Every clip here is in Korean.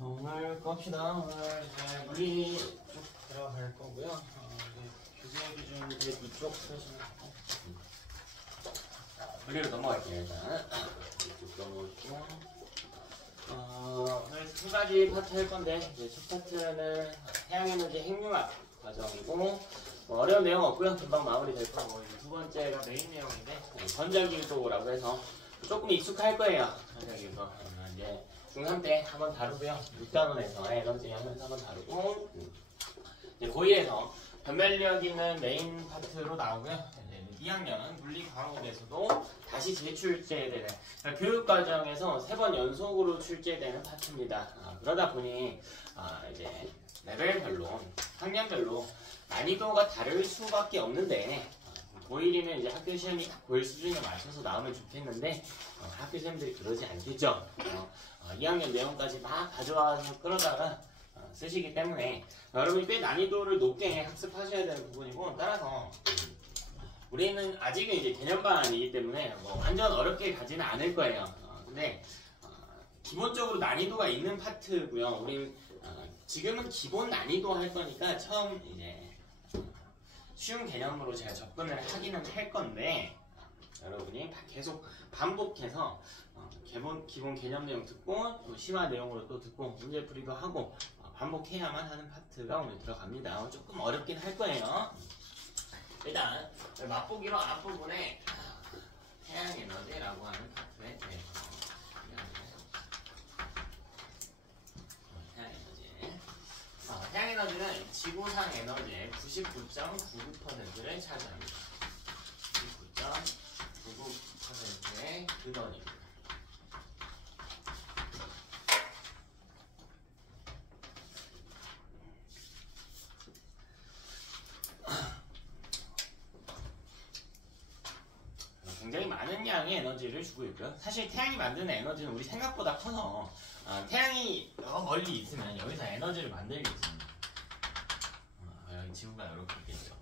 오늘 겁시다. 오늘 이제 물리 쪽 들어갈 거고요. 이제 규제 기준 이쪽 펴시면 물리로 넘어갈게요. 일단 이쪽 넘어오시고 오늘 두 가지 파트 할 건데 이제 첫 파트는 해양에너지 핵융합 과정이고 어려운 내용 없고요. 금방 마무리 될 거고 두 번째가 메인 내용인데 전자기유도라고 해서 조금 익숙할 거예요. 전자기유도 이제 중3 때 한번 다루고요. 6단원에서 에너지 하면서 한번 다루고 이제 고2에서 변별력 있는 메인 파트로 나오고요. 2학년 물리과학에서도 다시 재출제되는 교육과정에서 3번 연속으로 출제되는 파트입니다. 그러다 보니 이제 레벨별로 학년별로 난이도가 다를 수밖에 없는데 고1이면 이제 학교 시험이 고1 수준에 맞춰서 나오면 좋겠는데 학교 쌤들이 그러지 않겠죠. 2학년 내용까지 막 가져와서 끌어다가 쓰시기 때문에 여러분이 꽤 난이도를 높게 학습하셔야 되는 부분이고 따라서 우리는 아직은 이제 개념반이기 때문에 완전 어렵게 가지는 않을 거예요. 근데 기본적으로 난이도가 있는 파트고요. 우린 지금은 기본 난이도 할 거니까 처음 이제 쉬운 개념으로 제가 접근을 하기는 할 건데 여러분이 계속 반복해서 기본 개념 내용 듣고 또 심화 내용으로 또 듣고 문제풀이도 하고 반복해야만 하는 파트가 오늘 들어갑니다. 조금 어렵긴 할 거예요. 일단 맛보기로 앞부분에 태양에너지라고 하는 파트에 대해서 태양에너지는 지구상 에너지의 99.99%를 차지합니다. 99.99%의 근원입니다. 굉장히 많은 양의 에너지를 주고 있고요. 사실 태양이 만드는 에너지는 우리 생각보다 커서 태양이 멀리 있으면 여기서 에너지를 만들겠지. 여기 지구가 이렇게 있겠죠.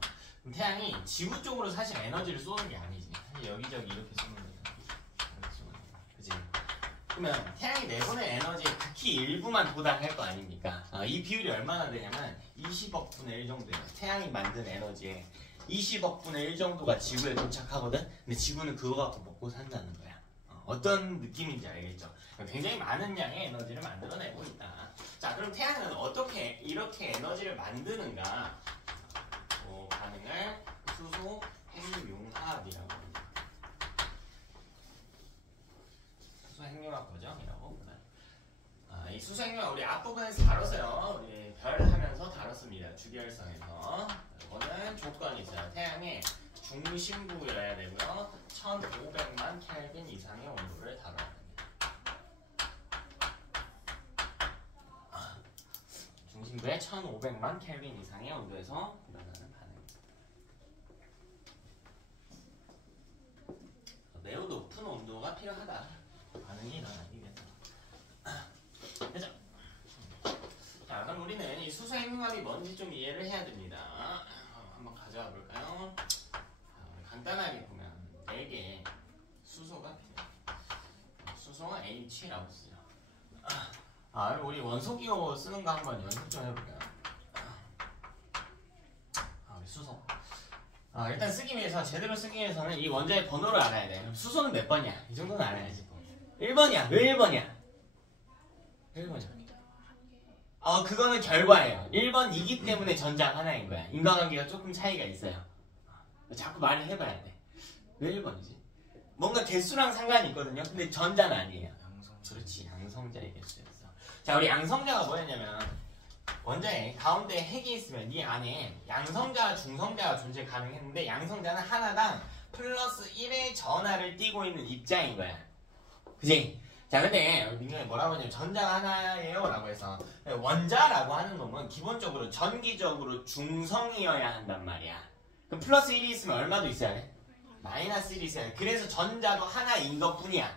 그럼 태양이 지구 쪽으로 사실 에너지를 쏘는 게 아니지. 사실 여기저기 이렇게 쏘는 거잖아. 그치? 그러면 태양이 내보낸 에너지의 극히 일부만 도달할 거 아닙니까? 이 비율이 얼마나 되냐면 20억 분의 1 정도예요. 태양이 만든 에너지의 20억 분의 1 정도가 지구에 도착하거든? 근데 지구는 그거 갖고 먹고 산다는 거야. 어떤 느낌인지 알겠죠? 굉장히 많은 양의 에너지를 만들어내고 있다. 자, 그럼 태양은 어떻게 이렇게 에너지를 만드는가? 반응을 수소 핵융합이라고 합니다. 수소 핵융합 과정이라고. 이 수소 핵융합 우리 앞부분에서 다뤘어요. 우리 별 하면서 다뤘습니다. 주결성에서. 이거는 조건이 있어요. 태양의 중심부여야 되고요. 1500만 켈빈 이상의 온도를 다뤄야 됩니다. 중심부에 1500만 켈빈 이상의 온도에서 일어나는 반응입니다. 매우 높은 온도가 필요하다. 반응이 일어나기 위해서. 그죠? 자, 그럼 우리는 이 수소 핵융합이 뭔지 좀 이해를 해야 됩니다. 한번 가져와 볼까요? 간단하게 보면 4개의 수소가 필요해요. 수소가 H라고 쓰죠. 우리 원소기호 쓰는 거 한번 연습 좀 해볼까요? 우리 수소. 일단 쓰기 위해서, 제대로 쓰기 위해서는 이 원자의 번호를 알아야 돼. 수소는 몇 번이야? 이 정도는 알아야지. 1번이야. 왜 1번이야? 1번이야. 그거는 결과예요. 1번이기 때문에 전자가 하나인 거야. 인과관계가 조금 차이가 있어요. 자꾸 말을 해봐야 돼. 왜 1번이지? 뭔가 개수랑 상관이 있거든요. 근데 전자는 아니에요. 그렇지. 양성자의 개수였어. 자, 우리 양성자가 뭐였냐면 원자의 가운데에 핵이 있으면 이 안에 양성자와 중성자가 존재 가능했는데 양성자는 하나당 플러스 1의 전하를 띠고 있는 입자인 거야. 그지? 자, 근데 민경이 뭐라고 하냐면 전자가 하나예요 라고 해서 원자라고 하는 놈은 기본적으로 전기적으로 중성이어야 한단 말이야. 그럼 플러스 1이 있으면 얼마도 있어야 돼? 마이너스 1이 있어야 돼. 그래서 전자도 하나인 것 뿐이야.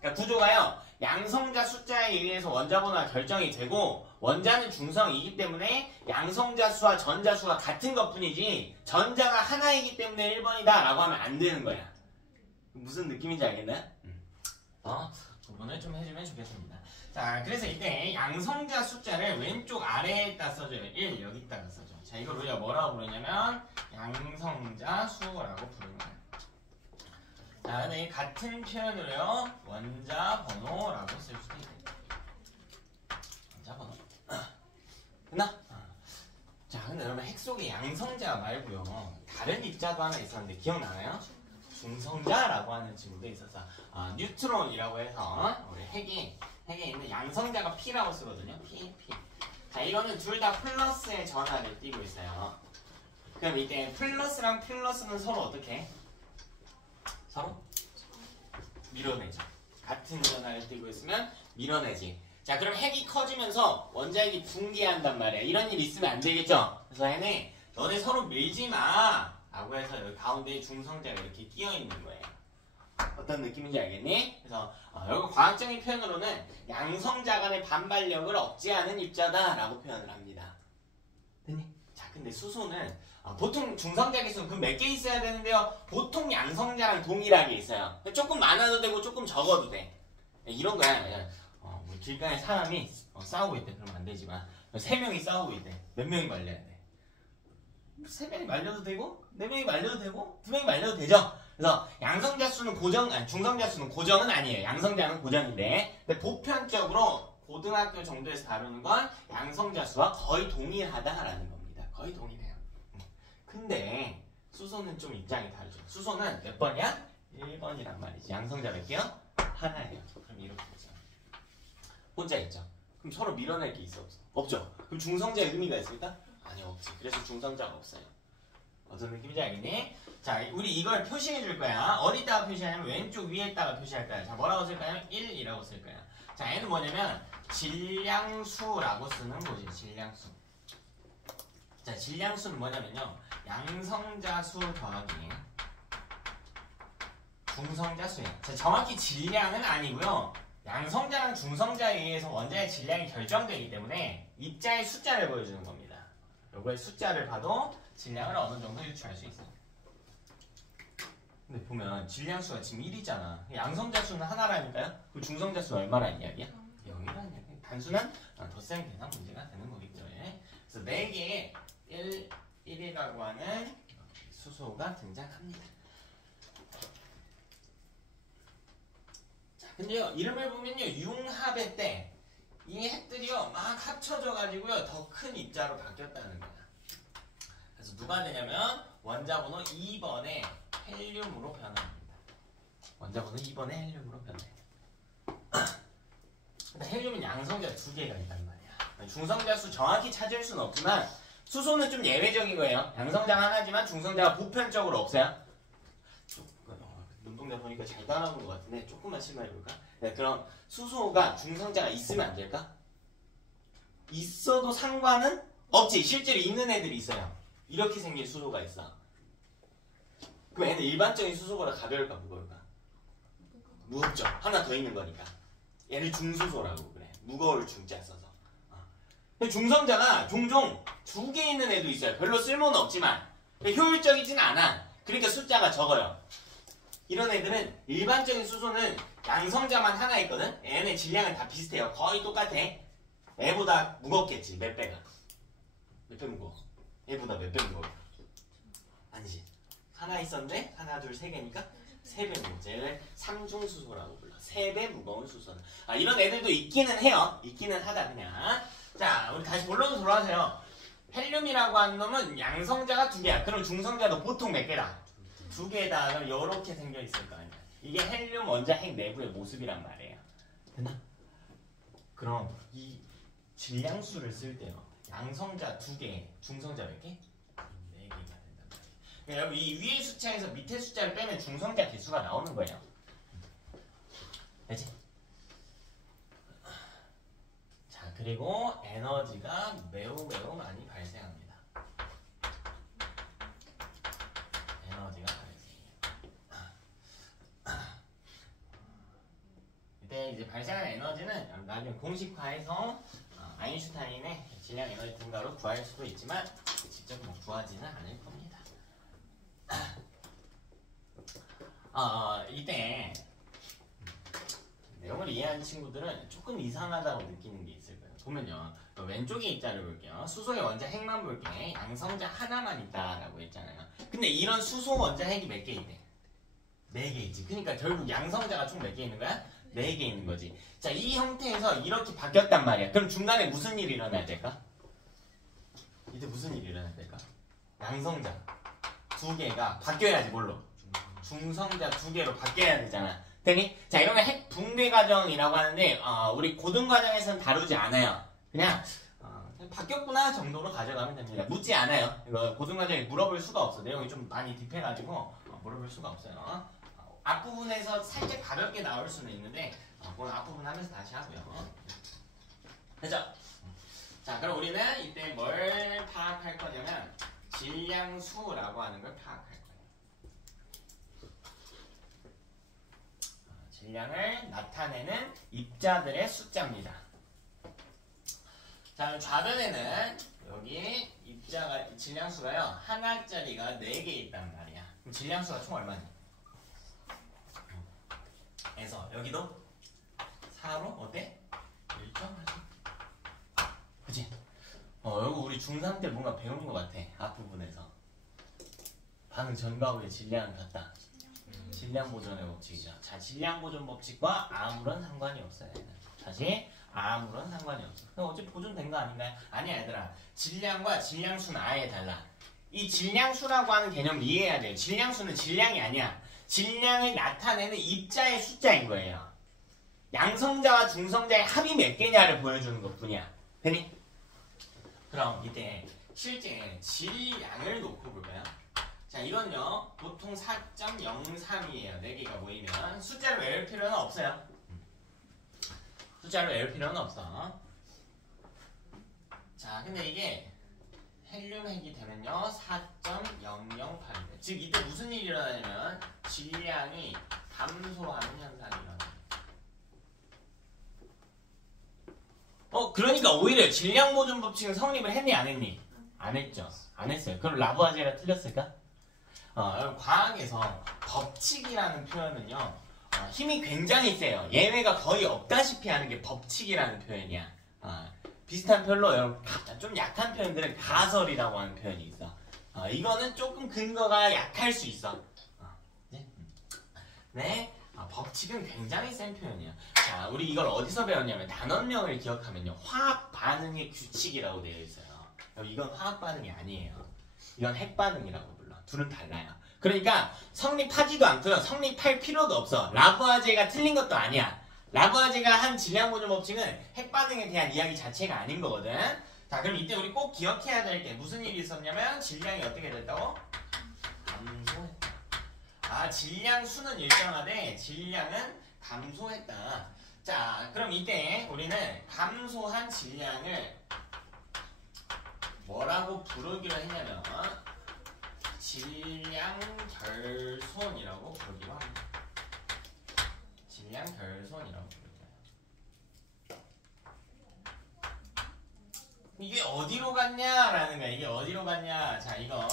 그러니까 구조가요, 양성자 숫자에 의해서 원자 번호가 결정이 되고 원자는 중성이기 때문에 양성자 수와 전자 수가 같은 것 뿐이지 전자가 하나이기 때문에 1번이다 라고 하면 안 되는 거야. 무슨 느낌인지 알겠나요? 구분을 좀 해주면 좋겠습니다. 자, 그래서 이때 양성자 숫자를 왼쪽 아래에다 써줘요. 1 여기다가 써줘. 자, 이걸 우리가 뭐라고 부르냐면 양성자 수라고 부르는 거예요. 자, 근데 같은 표현으로요 원자 번호라고 쓸 수도 있겠다. 원자 번호. 됐나? 자, 근데 여러분 핵 속에 양성자 말고요 다른 입자도 하나 있었는데 기억나나요? 중성자라고 하는 친구도 있어서 뉴트론이라고 해서 우리 핵에 있는 양성자가 P라고 쓰거든요. P. 자, 이거는 둘 다 플러스의 전하를 띠고 있어요. 그럼 이때 플러스랑 플러스는 서로 어떻게 해? 서로 밀어내죠. 같은 전하를 띠고 있으면 밀어내지. 자, 그럼 핵이 커지면서 원자핵이 붕괴한단 말이야. 이런 일 있으면 안 되겠죠? 그래서 얘네 너네 서로 밀지 마 라고 해서 여기 가운데에 중성자가 이렇게 끼어 있는 거예요. 어떤 느낌인지 알겠니? 그래서 여기 과학적인 표현으로는 양성자 간의 반발력을 억제하는 입자다 라고 표현을 합니다. 됐니? 자, 근데 수소는 보통 중성자 개수는 그럼 몇 개 있어야 되는데요. 보통 양성자랑 동일하게 있어요. 조금 많아도 되고 조금 적어도 돼. 이런 거야. 우리 길가에 사람이 싸우고 있대. 그러면 안 되지만 3명이 싸우고 있대. 몇 명이 말려야 돼? 3명이 말려도 되고 4명이 말려도 되고 2명이 말려도 되죠. 그래서 양성자 수는 중성자 수는 고정은 아니에요. 양성자는 고정인데 근데 보편적으로 고등학교 정도에서 다루는 건 양성자 수와 거의 동일하다라는 겁니다. 거의 동일해요. 근데 수소는 좀 입장이 다르죠. 수소는 몇 번이야? 1번이란 말이지. 양성자 몇 개요? 하나예요. 그럼 이렇게 있죠. 혼자 있죠. 그럼 서로 밀어낼 게 있어 없어? 없죠. 그럼 중성자의 의미가 있습니까? 아니, 없지. 그래서 중성자가 없어요. 어떤 느낌인지 알겠니? 자, 우리 이걸 표시해 줄 거야. 어디다가 표시하냐면 왼쪽 위에다가 표시할 거야. 자, 뭐라고 쓸까요? 1이라고 쓸 거야. 자, 얘는 뭐냐면 질량수라고 쓰는 거지. 질량수. 자, 질량수는 뭐냐면요 양성자 수 더하기 중성자 수예요. 자, 정확히 질량은 아니고요 양성자랑 중성자에 의해서 원자의 질량이 결정되기 때문에 입자의 숫자를 보여주는 겁니다. 요거의 숫자를 봐도 질량을 어느 정도 유추할 수 있어요. 근데 보면 질량수가 지금 1이잖아. 양성자 수는 하나라니까요. 그 중성자 수는 얼마라는 이야기야? 0이라는 이야기야. 단순한 덧셈 계산 문제가 되는 거겠죠. 그래서 4개의 1이라고 하는 수소가 등장합니다. 자, 근데요, 이름을 보면요, 융합의 때, 이 핵들이요, 막 합쳐져 가지고요, 더 큰 입자로 바뀌었다는 거야. 그래서 누가 되냐면, 원자번호 2번의 헬륨으로 변합니다. 원자번호 2번의 헬륨으로 변해요. 근데 헬륨은 양성자 2개가 있단 말이야. 중성자 수 정확히 찾을 수는 없지만, 수소는 좀 예외적인 거예요. 양성자가 하나지만 중성자가 보편적으로 없어요. 눈동자 보니까 잘 따라오는 것 같은데 조금만 실망해볼까? 네, 그럼 수소가 중성자가 있으면 안 될까? 있어도 상관은 없지. 실제로 있는 애들이 있어요. 이렇게 생긴 수소가 있어. 그럼 얘는 일반적인 수소보다 가벼울까 무거울까? 무겁죠. 하나 더 있는 거니까. 얘를 중수소라고 그래. 무거울 중자 써서. 중성자가 종종 2개 있는 애도 있어요. 별로 쓸모는 없지만 효율적이진 않아. 그러니까 숫자가 적어요. 이런 애들은 일반적인 수소는 양성자만 하나 있거든. 얘네 질량은 다 비슷해요. 거의 똑같아. 얘보다 무겁겠지. 몇 배가. 몇 배 무거워? 얘보다 몇 배 무거워? 아니지. 하나 있었는데 하나 둘 세 개니까 3배 무거워. 얘를 삼중수소라고 불러. 3배 무거운 수소는. 이런 애들도 있기는 해요. 있기는 하다 그냥. 자, 우리 다시 본론으로 돌아가세요. 헬륨이라고 하는 놈은 양성자가 2개야. 그럼 중성자도 보통 몇 개다? 2개다. 그럼 이렇게 생겨 있을 거 아니야. 이게 헬륨 원자핵 내부의 모습이란 말이에요. 됐나? 그럼 이 질량수를 쓸 때요. 양성자 2개, 중성자 몇 개? 4개가 된단 말이에요. 그러니까 이 위의 숫자에서 밑에 숫자를 빼면 중성자 개수가 나오는 거예요. 알지? 자, 그리고 에너지가 매우 많이 발생합니다. 에너지가 발생해요. 이때 이제 발생하는 에너지는 나중에 공식화해서 아인슈타인의 질량 에너지 등가로 구할 수도 있지만 직접 구하지는 않을 겁니다. 이때 내용을 이해하는 친구들은 조금 이상하다고 느끼는 게 있을 거예요. 보면요. 왼쪽에 입자를 볼게요. 수소의 원자 핵만 볼게. 양성자 하나만 있다라고 했잖아요. 근데 이런 수소 원자 핵이 몇 개 있대? 4개 있지. 그러니까 결국 양성자가 총 몇 개 있는 거야? 4개 있는 거지. 자, 이 형태에서 이렇게 바뀌었단 말이야. 그럼 중간에 무슨 일이 일어나야 될까? 이때 무슨 일이 일어나야 될까? 양성자 2개가 바뀌어야지. 뭘로? 중성자 2개로 바뀌어야 되잖아. 되니? 자, 이런 걸 핵 붕괴 과정이라고 하는데 우리 고등 과정에서는 다루지 않아요. 그냥 바뀌었구나 정도로 가져가면 됩니다. 묻지 않아요. 이거 고등 과정에 물어볼 수가 없어. 내용이 좀 많이 딥해가지고 물어볼 수가 없어요. 앞부분에서 살짝 가볍게 나올 수는 있는데 그건 앞부분 하면서 다시 하고요. 됐죠? 자, 그럼 우리는 이때 뭘 파악할 거냐면 질량수라고 하는 걸 파악할 거예요. 질량을 나타내는 입자들의 숫자입니다. 자, 그럼 좌변에는 여기 입자가 질량수가요 하나짜리가 4개 있단 말이야. 그럼 질량수가 총 얼마니? 에서 여기도 4로 어때? 1.8. 그치? 여기 우리 중3 때 뭔가 배우는 것 같아. 앞부분에서 반응 전과 후의 질량은 같다. 질량 보존의 법칙이죠. 자, 질량 보존 법칙과 아무런 상관이 없어요. 다시 아무런 상관이 없어. 그럼 어차피 보존된 거 아닌가요? 아니야 얘들아. 질량과 질량수는 아예 달라. 이 질량수라고 하는 개념을 이해해야 돼요. 질량수는 질량이 아니야. 질량을 나타내는 입자의 숫자인 거예요. 양성자와 중성자의 합이 몇 개냐를 보여주는 것 뿐이야. 되니? 그럼 이때 실제 질량을 놓고 볼까요? 자, 이건요 보통 4.03이에요. 4개가 모이면 숫자를 외울 필요는 없어요. 숫자를 외울 필요는 없어. 자, 근데 이게 헬륨 핵이 되면요 4.008. 즉 이때 무슨 일이 일어나냐면 질량이 감소하는 현상이 일어나요. 그러니까 오히려 질량 보존 법칙은 성립을 했니 안 했니? 안 했죠. 안 했어요. 그럼 라부아제가 틀렸을까? 과학에서 법칙이라는 표현은요 힘이 굉장히 세요. 예외가 거의 없다시피 하는 게 법칙이라는 표현이야. 비슷한 표현로 여러분 좀 약한 표현들은 가설이라고 하는 표현이 있어. 이거는 조금 근거가 약할 수 있어. 네? 법칙은 굉장히 센 표현이야. 자, 우리 이걸 어디서 배웠냐면 단원명을 기억하면요 화학 반응의 규칙이라고 되어 있어요. 이건 화학 반응이 아니에요. 이건 핵 반응이라고 불러. 둘은 달라요. 그러니까 성립하지도 않고요. 성립할 필요도 없어. 라부아제가 틀린 것도 아니야. 라부아제가 한 질량 보존 법칙은 핵 반응에 대한 이야기 자체가 아닌 거거든. 자, 그럼 이때 우리 꼭 기억해야 될 게 무슨 일이 있었냐면 질량이 어떻게 됐다고? 감소했다. 질량수는 일정하되 질량은 감소했다. 자, 그럼 이때 우리는 감소한 질량을 뭐라고 부르기로 했냐면 질량 결손이라고 부르기로 합니다. 질량 결손이라고 부르기로 해요. 이게 어디로 갔냐라는 거야. 이게 어디로 갔냐? 자, 이건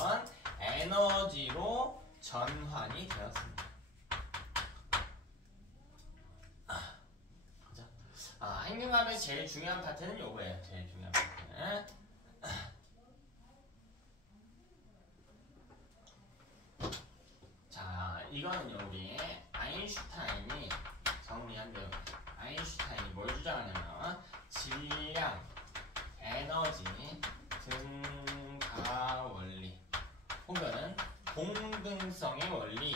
에너지로 전환이 되었습니다. 핵융합의 제일 중요한 파트는 요거예요. 제일 중요한 파트는. 자, 이거는요 우리 아인슈타인이 정리한 내용. 아인슈타인이 뭘 주장하냐면 질량, 에너지, 증가 원리 혹은 공등성의 원리,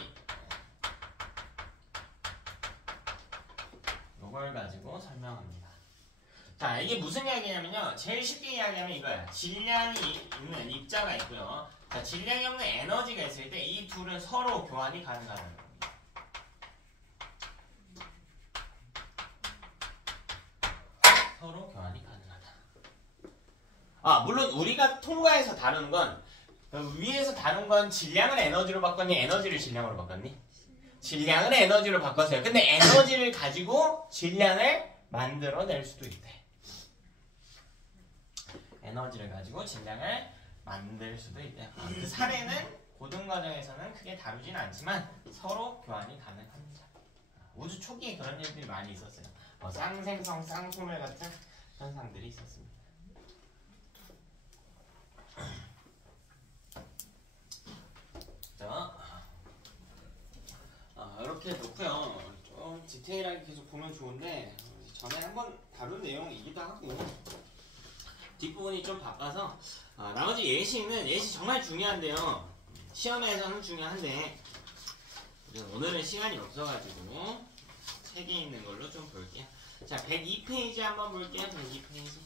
이걸 가지고 설명합니다. 자, 이게 무슨 이야기냐면요 제일 쉽게 이야기하면 이거야. 질량이 있는 입자가 있고요. 자, 질량이 없는 에너지가 있을 때 이 둘은 서로 교환이 가능하다는 겁니다. 서로 교환이 가능하다. 물론 우리가 통과해서 다루는 건 위에서 다룬 건 질량을 에너지로 바꿨니? 에너지를 질량으로 바꿨니? 질량을 에너지로 바꿨어요. 근데 에너지를 가지고 질량을 만들어낼 수도 있대. 에너지를 가지고 질량을 만들 수도 있대. 그 사례는 고등과정에서는 크게 다루진 않지만 서로 교환이 가능합니다. 우주 초기에 그런 일들이 많이 있었어요. 쌍생성, 쌍소멸 같은 현상들이 있었습니다. 자, 이렇게 놓고요. 좀 디테일하게 계속 보면 좋은데 전에 한번 다룬 내용이기도 하고 뒷부분이 좀 바빠서 나머지 예시 정말 중요한데요. 시험에서는 중요한데 오늘은 시간이 없어가지고 책에 있는 걸로 좀 볼게요. 자, 102페이지 한번 볼게요. 102페이지.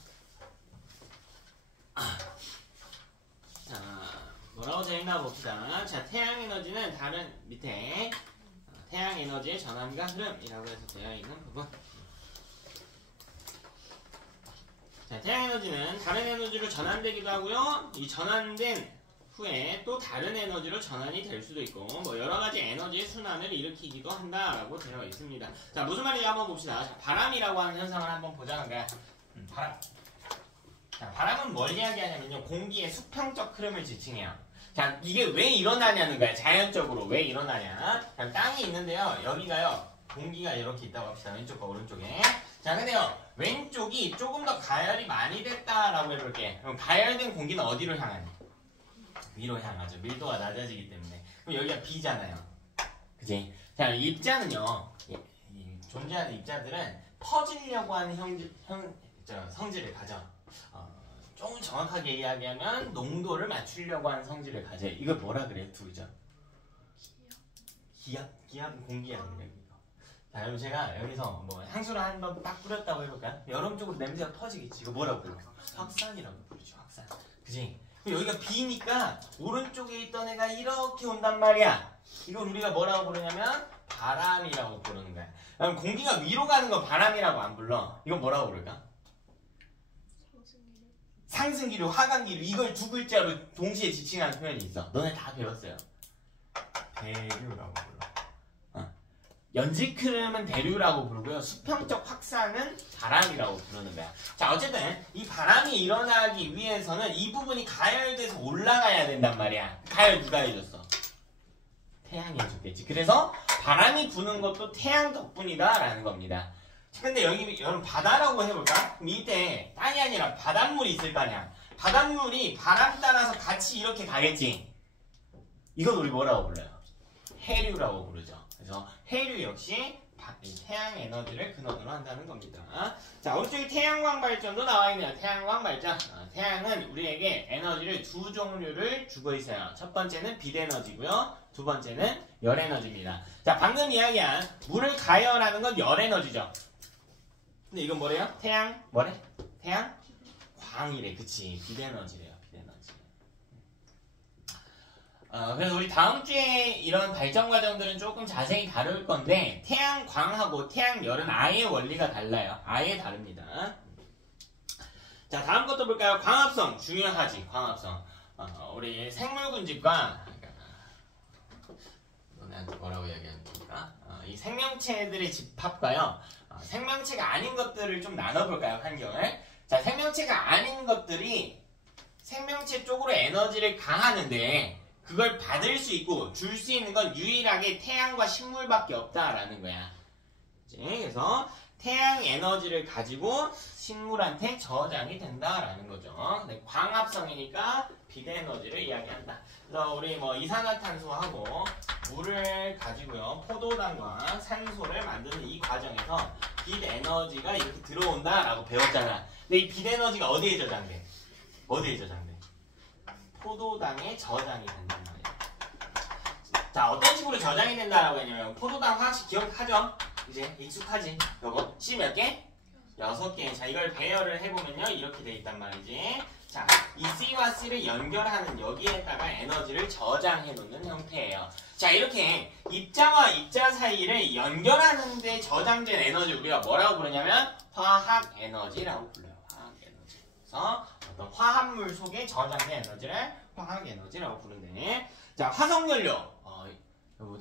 자, 뭐라고 되어있나 봅시다. 자, 태양 에너지는 다른 밑에 태양 에너지의 전환과 흐름이라고 해서 되어 있는 부분. 자, 태양 에너지는 다른 에너지로 전환되기도 하고요. 이 전환된 후에 또 다른 에너지로 전환이 될 수도 있고 뭐 여러가지 에너지의 순환을 일으키기도 한다라고 되어 있습니다. 자, 무슨 말인지 한번 봅시다. 자, 바람이라고 하는 현상을 한번 보자는데 바람. 자, 바람은 뭘 이야기하냐면요. 공기의 수평적 흐름을 지칭해요. 자, 이게 왜 일어나냐는 거야. 자연적으로 왜 일어나냐. 자, 땅이 있는데요. 여기가요. 공기가 이렇게 있다고 합시다. 왼쪽과 오른쪽에. 자, 근데요. 왼쪽이 조금 더 가열이 많이 됐다라고 해볼게. 그럼 가열된 공기는 어디로 향하니? 위로 향하죠. 밀도가 낮아지기 때문에. 그럼 여기가 B잖아요. 그치? 자, 입자는요. 존재하는 입자들은 퍼지려고 하는 성질을 가져. 조금 정확하게 이야기하면 농도를 맞추려고 하는 성질을 가져. 이걸 뭐라 그래요? 두죠. 기압은 공기압이래요. 자, 여러분 제가 여기서 뭐 향수를 한번 딱 뿌렸다고 해볼까요? 여름 쪽으로 냄새가 퍼지겠지. 이거 뭐라고 불러요? 확산이라고 부르죠. 확산. 그치? 여기가 B니까 오른쪽에 있던 애가 이렇게 온단 말이야. 이걸 우리가 뭐라고 부르냐면 바람이라고 부르는 거야. 그럼 공기가 위로 가는 건 바람이라고 안 불러. 이건 뭐라고 부를까? 상승기류, 하강기류. 이걸 두 글자로 동시에 지칭하는 표현이 있어. 너네 다 배웠어요. 대류라고 불러. 연직 흐름은 대류라고 부르고요. 수평적 확산은 바람이라고 부르는 거야. 자, 어쨌든 이 바람이 일어나기 위해서는 이 부분이 가열돼서 올라가야 된단 말이야. 가열 누가 해줬어? 태양이 해줬겠지. 그래서 바람이 부는 것도 태양 덕분이다라는 겁니다. 근데 여기 여러분 바다라고 해볼까? 밑에 땅이 아니라 바닷물이 있을 거 아니야. 바닷물이 바람 따라서 같이 이렇게 가겠지. 이건 우리 뭐라고 불러요? 해류라고 부르죠. 그래서 해류 역시 태양 에너지를 근원으로 한다는 겁니다. 자, 오른쪽에 태양광 발전도 나와 있네요. 태양광 발전. 태양은 우리에게 에너지를 두 종류를 주고 있어요. 첫 번째는 빛 에너지고요. 두 번째는 열 에너지입니다. 자, 방금 이야기한 물을 가열하는 건 열 에너지죠. 근데 이건 뭐래요? 태양 뭐래? 태양 광이래. 그치? 빛 에너지래요. 빛 에너지. 그래서 우리 다음 주에 이런 발전 과정들은 조금 자세히 다룰 건데 태양광하고 태양열은 아예 원리가 달라요. 아예 다릅니다. 자, 다음 것도 볼까요? 광합성 중요하지. 광합성. 우리 생물군집과 너네한테 뭐라고 이야기하는 겁니까? 이 생명체들의 집합과요. 생명체가 아닌 것들을 좀 나눠볼까요? 환경을. 자, 생명체가 아닌 것들이 생명체 쪽으로 에너지를 가하는데 그걸 받을 수 있고 줄 수 있는 건 유일하게 태양과 식물밖에 없다라는 거야. 그래서 태양 에너지를 가지고 식물한테 저장이 된다라는 거죠. 광합성이니까 빛 에너지를 이야기한다. 그래서 우리 뭐 이산화탄소하고 물을 가지고요. 포도당과 산소를 만드는 이 과정에서 빛 에너지가 이렇게 들어온다라고 배웠잖아. 근데 이 빛 에너지가 어디에 저장돼? 어디에 저장돼? 포도당에 저장이 된단 말이에요. 자, 어떤 식으로 저장이 된다라고 했냐면 포도당 화학식 기억하죠? 이제 익숙하지? 요거 C 몇 개? 6개. 자, 이걸 배열을 해보면요 이렇게 돼 있단 말이지. 자, 이 C와 C를 연결하는 여기에다가 에너지를 저장해 놓는 형태예요. 자, 이렇게 입자와 입자 사이를 연결하는 데 저장된 에너지 우리가 뭐라고 부르냐면 화학 에너지라고 불러요. 화학 에너지. 그래서 어떤 화합물 속에 저장된 에너지를 화학 에너지라고 부른대. 자, 화석연료.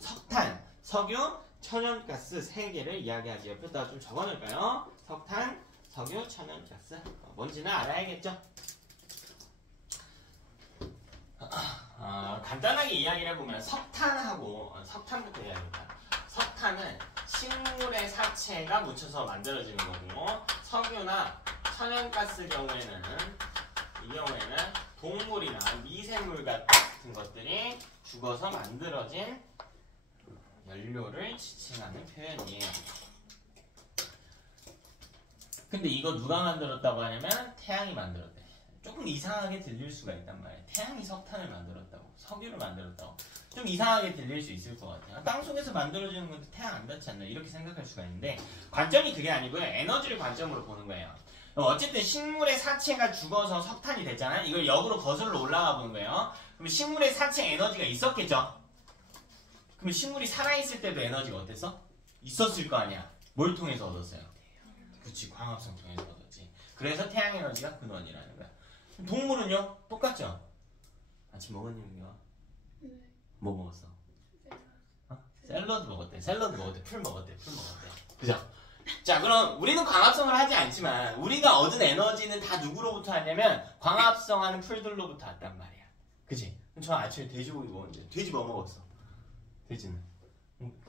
석탄, 석유, 천연가스 3개를 이야기하지. 옆에다 좀 적어놓을까요? 석탄, 석유, 천연가스. 뭔지는 알아야겠죠? 간단하게 이야기를 해보면 석탄부터 이야기합니다. 석탄은 식물의 사체가 묻혀서 만들어지는 거고, 석유나 천연가스 경우에는 이 경우에는 동물이나 미생물 같은 것들이 죽어서 만들어진 연료를 지칭하는 표현이에요. 근데 이거 누가 만들었다고 하냐면 태양이 만들었대. 조금 이상하게 들릴 수가 있단 말이에요. 태양이 석탄을 만들었다고, 석유를 만들었다고. 좀 이상하게 들릴 수 있을 것 같아요. 땅속에서 만들어지는 건데 태양 안 닿지 않나 이렇게 생각할 수가 있는데 관점이 그게 아니고요. 에너지를 관점으로 보는 거예요. 어쨌든 식물의 사체가 죽어서 석탄이 됐잖아요. 이걸 역으로 거슬러 올라가 보는 거예요. 그럼 식물의 사체 에너지가 있었겠죠? 그럼 식물이 살아있을 때도 에너지가 어땠어? 있었을 거 아니야. 뭘 통해서 얻었어요? 그치, 광합성 통해서 얻었지. 그래서 태양 에너지가 근원이라는 거야. 동물은요? 똑같죠? 아침 먹었는데요? 네. 뭐 먹었어? 샐러드 먹었대. 샐러드 먹었대. 풀 먹었대. 그죠? 자, 그럼 우리는 광합성을 하지 않지만 우리가 얻은 에너지는 다 누구로부터 왔냐면 광합성하는 풀들로부터 왔단 말이야. 그치? 저 아침에 돼지고기 먹었는데 돼지 뭐 먹었어? 돼지는?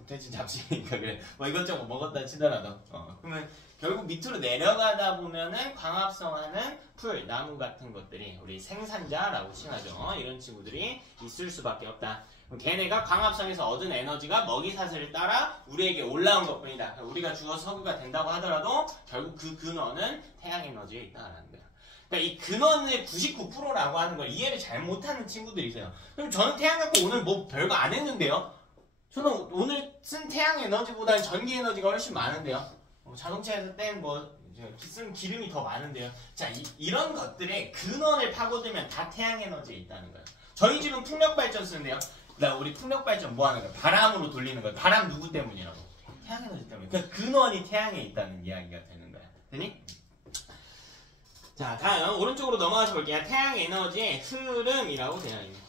돼지 잡식이니까 그래. 뭐 이것저것 먹었다 치더라도 그러면 결국 밑으로 내려가다 보면은 광합성하는 풀, 나무 같은 것들이 우리 생산자라고 칭하죠. 이런 친구들이 있을 수밖에 없다. 걔네가 광합성에서 얻은 에너지가 먹이사슬을 따라 우리에게 올라온 것뿐이다. 우리가 죽어서 석유가 된다고 하더라도 결국 그 근원은 태양 에너지에 있다라는 거야. 그러니까 이 근원의 99%라고 하는 걸 이해를 잘 못하는 친구들이 있어요. 그럼 저는 태양 갖고 오늘 뭐 별거 안 했는데요? 저는 오늘 쓴 태양 에너지보다는 전기 에너지가 훨씬 많은데요? 자동차에서 뗀 쓴 기름이 더 많은데요? 자, 이런 것들의 근원을 파고들면 다 태양 에너지에 있다는 거예요. 저희 집은 풍력발전 쓰는데요. 우리 풍력발전 뭐 하는 거야? 바람으로 돌리는 거야. 바람 누구 때문이라고? 태양 에너지 때문에. 그러니까 근원이 태양에 있다는 이야기가 되는 거야. 되니? 자, 다음 오른쪽으로 넘어가서 볼게요. 태양 에너지의 흐름이라고 되어 있네요.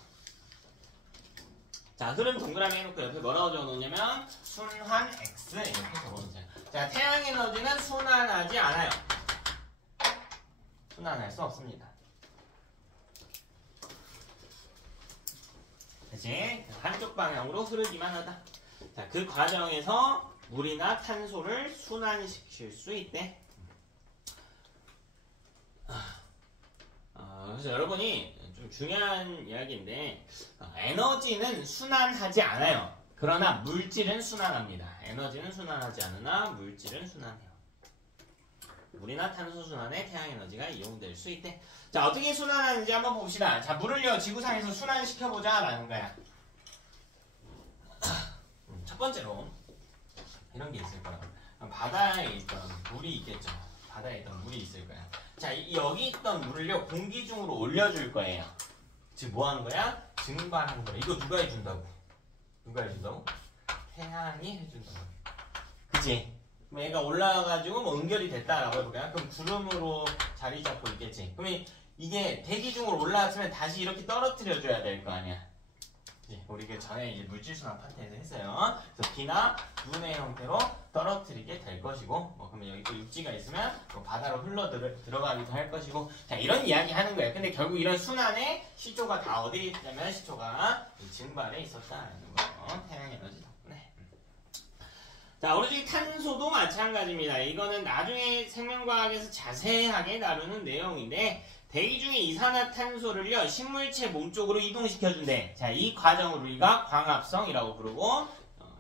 자, 흐름 동그라미 해놓고 옆에 뭐라고 적어놓냐면 순환 X 이렇게 적어놓으세요. 자, 태양 에너지는 순환하지 않아요. 순환할 수 없습니다. 그치? 한쪽 방향으로 흐르기만 하다. 자, 그 과정에서 물이나 탄소를 순환시킬 수 있대. 그래서 여러분이 좀 중요한 이야기인데 에너지는 순환하지 않아요. 그러나 물질은 순환합니다. 에너지는 순환하지 않으나 물질은 순환해요. 물이나 탄소 순환에 태양 에너지가 이용될 수 있대. 자, 어떻게 순환하는지 한번 봅시다. 자, 물을요 지구상에서 순환시켜보자 라는 거야. 첫 번째로 이런 게 있을 거야. 바다에 있던 물이 있겠죠. 바다에 있던 물이 있을 거야. 자, 여기 있던 물을요 공기 중으로 올려줄 거예요. 지금 뭐 하는 거야? 증발하는 거야. 이거 누가 해준다고? 누가 해준다고? 태양이 해준다고. 그치? 그럼 얘가 올라와가지고 뭐 연결이 됐다라고 해볼까요? 그럼 구름으로 자리 잡고 있겠지. 그럼 이게 대기 중으로 올라왔으면 다시 이렇게 떨어뜨려줘야 될 거 아니야. 그치? 우리 그 전에 이제 물질순환 파트에서 했어요. 그래서 비나 눈의 형태로 떨어뜨리게 될 것이고, 뭐 그러면 여기 또 육지가 있으면 또 바다로 들어가기도 할 것이고, 자, 이런 이야기 하는 거예요. 근데 결국 이런 순환의 시초가 다 어디에 있냐면 시초가 이 증발에 있었다는 거예요. 태양 에너지 덕분에. 자, 오로지 탄소도 마찬가지입니다. 이거는 나중에 생명과학에서 자세하게 다루는 내용인데, 대기 중에 이산화탄소를요 식물체 몸 쪽으로 이동시켜준대. 자, 이 과정을 우리가 광합성이라고 부르고,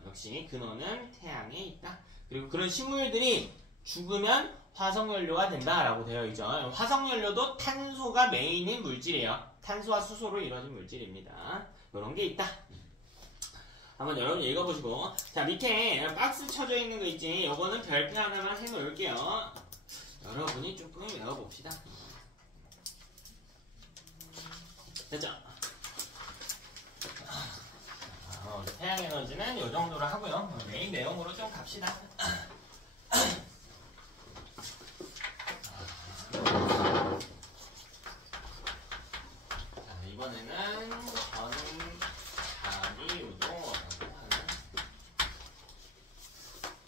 역시 근원은 태양에 있다. 그리고 그런 식물들이 죽으면 화석연료가 된다라고 되어 있죠. 화석연료도 탄소가 메인인 물질이에요. 탄소와 수소로 이루어진 물질입니다. 이런 게 있다. 한번 여러분 읽어보시고, 자, 밑에 박스 쳐져 있는 거 있지? 이거는 별표 하나만 해놓을게요. 여러분이 조금 외워봅시다. 됐죠? 태양 에너지는 이 정도로 하고요. 메인 내용으로 좀 갑시다. 자, 이번에는 전자기유도라고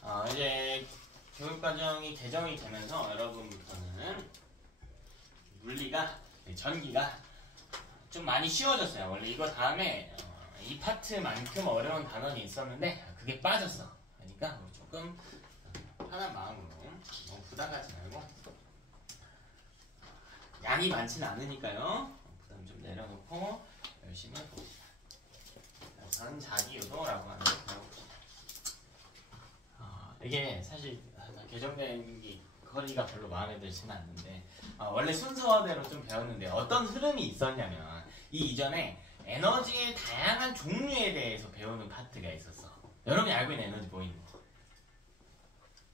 하는 이제 교육과정이 개정이 되면서 여러분부터는 물리가, 전기가 좀 많이 쉬워졌어요. 원래 이거 다음에 이 파트만큼 어려운 단원이 있었는데 그게 빠졌어. 그러니까 조금 조금 편한 마음으로 너무 부담 갖지 말고 양이 많지는 않으니까요. 부담 좀 내려놓고 열심히 해봅시다. 전자기유도라고 하는 걸 배워봅시다. 이게 사실 개정된 거리가 별로 마음에 들지는 않는데 원래 순서대로 좀 배웠는데 어떤 흐름이 있었냐면 이 이전에 에너지의 다양한 종류에 대해서 배우는 파트가 있었어. 여러분이 알고 있는 에너지 뭐 있는 거?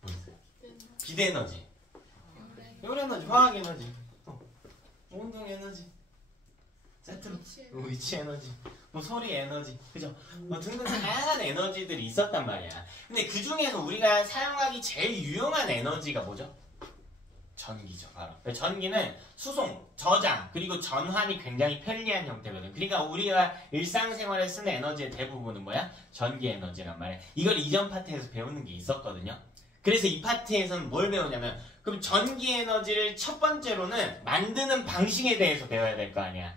뭐 있어요? 비대에너지, 혈에너지, 화학에너지, 운동에너지, 세트로 위치에너지, 뭐 소리에너지, 그죠? 등등 다양한 에너지들이 있었단 말이야. 근데 그 중에서 우리가 사용하기 제일 유용한 에너지가 뭐죠? 전기죠, 바로. 전기는 수송, 저장, 그리고 전환이 굉장히 편리한 형태거든. 그러니까 우리가 일상생활에 쓰는 에너지의 대부분은 뭐야? 전기 에너지란 말이야. 이걸 이전 파트에서 배우는 게 있었거든요. 그래서 이 파트에서는 뭘 배우냐면, 그럼 전기 에너지를 첫 번째로는 만드는 방식에 대해서 배워야 될 거 아니야.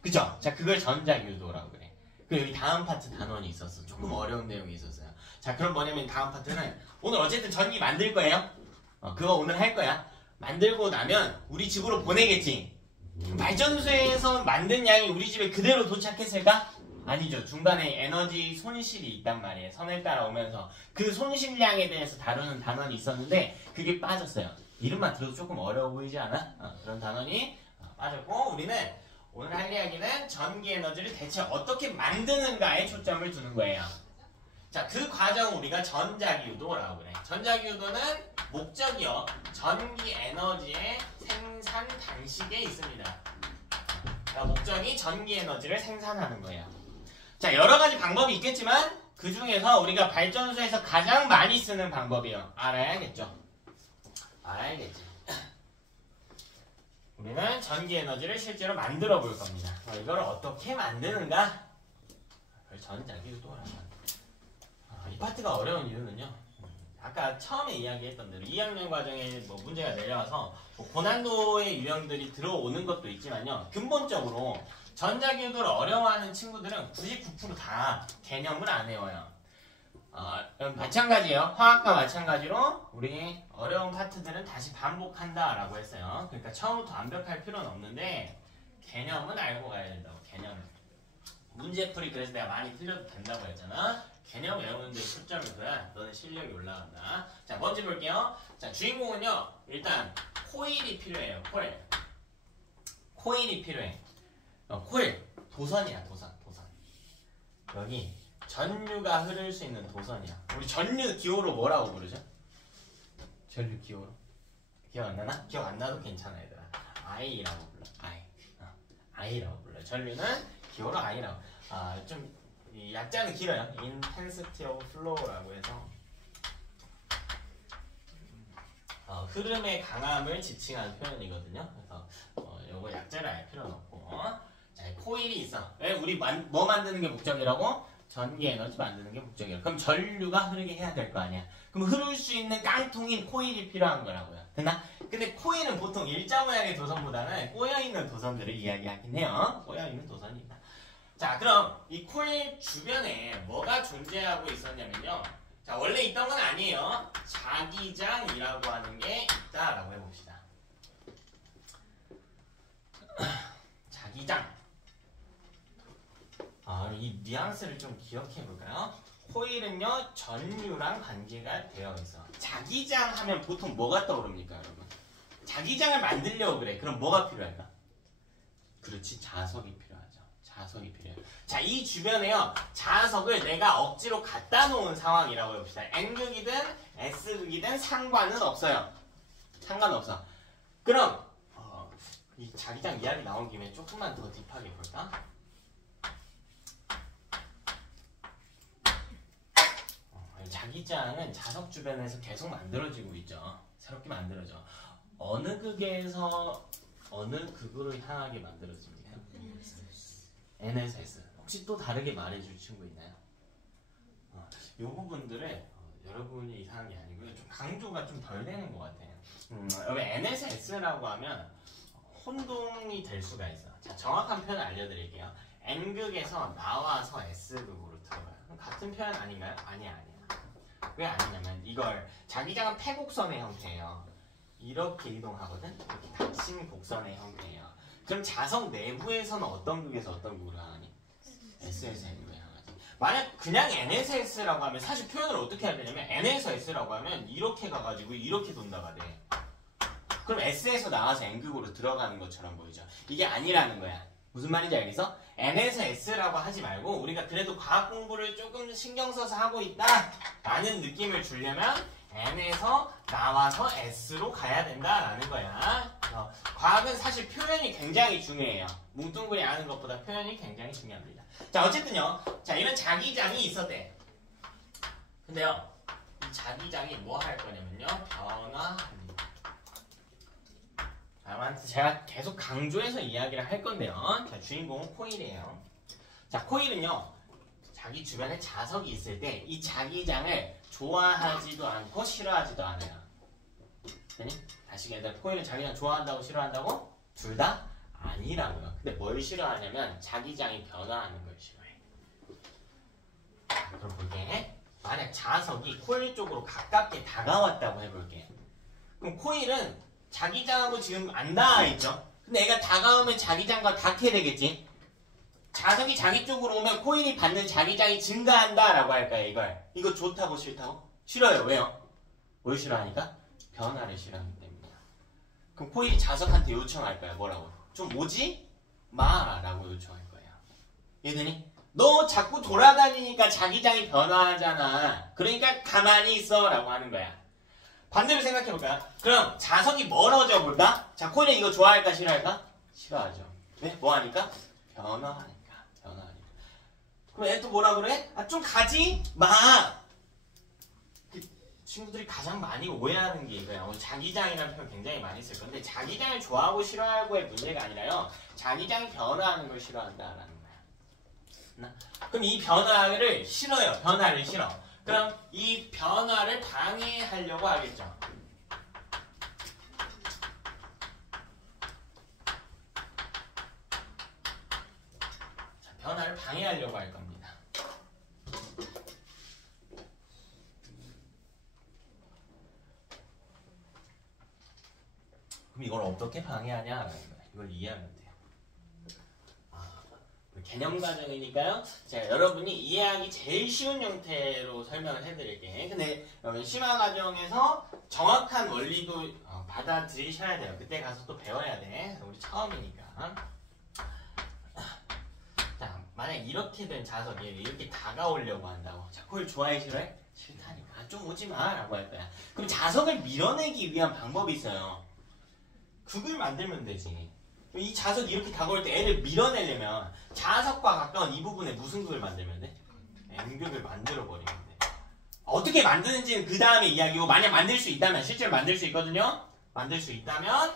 그죠? 자, 그걸 전자유도라고 그래. 그리고 여기 다음 파트 단원이 있었어. 조금 어려운 내용이 있었어요. 자, 그럼 뭐냐면 다음 파트는 오늘 어쨌든 전기 만들 거예요. 그거 오늘 할 거야. 만들고 나면 우리 집으로 보내겠지. 발전소에서 만든 양이 우리 집에 그대로 도착했을까? 아니죠. 중간에 에너지 손실이 있단 말이에요. 선을 따라오면서 그 손실량에 대해서 다루는 단원이 있었는데 그게 빠졌어요. 이름만 들어도 조금 어려워 보이지 않아? 그런 단원이 빠졌고 우리는 오늘 할 이야기는 전기 에너지를 대체 어떻게 만드는가에 초점을 두는 거예요. 자, 그 과정을 우리가 전자기유도라고 그래. 전자기유도는 목적이요. 전기 에너지의 생산 방식에 있습니다. 그러니까 목적이 전기 에너지를 생산하는 거예요. 자, 여러 가지 방법이 있겠지만 그 중에서 우리가 발전소에서 가장 많이 쓰는 방법이요. 알아야겠죠. 알아야겠지. 우리는 전기 에너지를 실제로 만들어 볼 겁니다. 이걸 어떻게 만드는가? 그걸 전자기유도라고 합니다. 이 파트가 어려운 이유는요. 아까 처음에 이야기했던 대로 2학년 과정에 뭐 문제가 내려와서 뭐 고난도의 유형들이 들어오는 것도 있지만요. 근본적으로 전자기유도를 어려워하는 친구들은 99% 다 개념을 안 외워요. 마찬가지예요. 화학과 마찬가지로 우리 어려운 파트들은 다시 반복한다라고 했어요. 그러니까 처음부터 완벽할 필요는 없는데 개념은 알고 가야 된다고. 개념을. 문제풀이 그래서 내가 많이 틀려도 된다고 했잖아. 개념 외우는 데 초점을 둬야 너네 실력이 올라간다. 자, 먼저 볼게요. 자, 주인공은요. 일단 코일이 필요해요. 코일이 필요해. 코일. 도선이야. 도선. 여기 전류가 흐를 수 있는 도선이야. 우리 전류 기호로 뭐라고 부르죠? 전류 기호로. 기억 안 나나? 기억 안 나도 괜찮아 얘들아. I라고 불러. I라고 불러. 전류는 기호로 I라고. 좀 이 약자는 길어요. Intensity of Flow라고 해서 흐름의 강함을 지칭하는 표현이거든요. 그래서 요거 약자를 알 필요는 없고. 자, 코일이 있어. 왜? 우리 뭐 만드는 게 목적이라고? 전기 에너지 만드는 게 목적이야. 그럼 전류가 흐르게 해야 될 거 아니야. 그럼 흐를 수 있는 깡통인 코일이 필요한 거라고요. 됐나? 근데 코일은 보통 일자 모양의 도선보다는 꼬여있는 도선들을 이야기하긴 해요. 꼬여있는 도선이다. 자, 그럼 이 코일 주변에 뭐가 존재하고 있었냐면요. 자, 원래 있던 건 아니에요. 자기장이라고 하는 게 있다라고 해봅시다. 자기장. 이 뉘앙스를 좀 기억해 볼까요? 코일은요, 전류랑 관계가 되어 있어. 자기장 하면 보통 뭐가 떠오릅니까, 여러분? 자기장을 만들려고 그래. 그럼 뭐가 필요할까? 그렇지, 자석이 필요하죠. 자석이 필요해요. 자, 이 주변에요, 자석을 내가 억지로 갖다 놓은 상황이라고 해봅시다. N극이든 S극이든 상관은 없어요. 상관없어. 그럼 이 자기장 이야기 나온 김에 조금만 더 딥하게 볼까? 자기장은 자석 주변에서 계속 만들어지고 있죠. 새롭게 만들어져. 어느 극에서 어느 극으로 향하게 만들어집니까? N에서 S. 혹시 또 다르게 말해줄 친구 있나요? 이 부분들을 여러분이 이상한 게 아니고요. 좀 강조가 좀 덜 되는 것 같아요. 여기 N에서 S라고 하면 혼동이 될 수가 있어. 자, 정확한 표현을 알려드릴게요. N극에서 나와서 S극으로 들어가요. 같은 표현 아닌가요? 아니야. 왜 아니냐면 이걸 자기장은 패곡선의 형태예요. 이렇게 이동하거든. 이렇게 닫힌 곡선의 형태예요. 그럼 자석 내부에서는 어떤 극에서 어떤 극으로 향하니? S에서 N으로 향하지. 만약 그냥 N에서 S라고 하면 사실 표현을 어떻게 해야 되냐면 N에서 S라고 하면 이렇게 가가지고 이렇게 돈다가 돼. 그럼 S에서 나와서 N극으로 들어가는 것처럼 보이죠. 이게 아니라는 거야. 무슨 말인지 알겠어? N에서 S라고 하지 말고 우리가 그래도 과학 공부를 조금 신경 써서 하고 있다 라는 느낌을 주려면 N에서 나와서 S로 가야 된다라는 거야. 과학은 사실 표현이 굉장히 중요해요. 뭉뚱그리 아는 것보다 표현이 굉장히 중요합니다. 자, 어쨌든요. 자, 이런 자기장이 있었대. 근데요, 이 자기장이 뭐 할 거냐면요, 변화합니다. 아무튼 제가 계속 강조해서 이야기를 할 건데요. 자, 주인공은 코일이에요. 자, 코일은요, 자기 주변에 자석이 있을 때 이 자기장을 좋아하지도 않고 싫어하지도 않아요. 되니? 다시 얘들아, 코일은 자기장 좋아한다고 싫어한다고? 둘 다 아니라고요. 근데 뭘 싫어하냐면 자기장이 변화하는 걸 싫어해. 그럼 볼게. 만약 자석이 코일 쪽으로 가깝게 다가왔다고 해볼게. 그럼 코일은 자기장하고 지금 안 닿아있죠? 근데 얘가 다가오면 자기장과 닿게 되겠지? 자석이 자기 쪽으로 오면 코일이 받는 자기장이 증가한다 라고 할까요, 이걸? 이거 좋다고 싫다고? 싫어요. 왜요? 뭘 싫어하니까? 변화를 싫어하기 때문이야. 그럼 코일이 자석한테 요청할 거야. 뭐라고? 좀 오지 마 라고 요청할 거야. 얘들이 너 자꾸 돌아다니니까 자기장이 변화하잖아. 그러니까 가만히 있어 라고 하는 거야. 반대로 생각해볼까요? 그럼 자석이 멀어져 볼까? 자, 코일은 이거 좋아할까 싫어할까? 싫어하죠. 왜? 뭐하니까? 변화하니까. 그럼 얘 또 뭐라 그래? 아, 좀 가지 마. 그 친구들이 가장 많이 오해하는 게 이거야. 자기장이라는 표현 굉장히 많이 쓸 건데 자기장을 좋아하고 싫어하고의 문제가 아니라요. 자기장이 변화하는 걸 싫어한다라는 거야. 그럼 이 변화를 싫어요. 변화를 싫어. 그럼 이 변화를 방해하려고 하겠죠. 자, 변화를 방해하려고 할 겁니다. 그럼 이걸 어떻게 방해하냐라는 거야. 이걸 이해하면 돼요. 개념 과정이니까요. 자, 여러분이 이해하기 제일 쉬운 형태로 설명을 해드릴게. 근데 심화 과정에서 정확한 원리도 받아들이셔야 돼요. 그때 가서 또 배워야 돼. 우리 처음이니까. 자, 만약 이렇게 된 자석이 이렇게 다가오려고 한다고. 자, 코일 좋아해 싫어해? 싫다니까. 좀 오지 마 라고 할 거야. 그럼 자석을 밀어내기 위한 방법이 있어요. 극을 만들면 되지. 이 자석이 이렇게 다가올 때 애를 밀어내려면 자석과 가까운 이 부분에 무슨 극을 만들면 돼? N극을 만들어버리면 돼. 어떻게 만드는지는 그 다음에 이야기고 만약 만들 수 있다면 실제로 만들 수 있거든요. 만들 수 있다면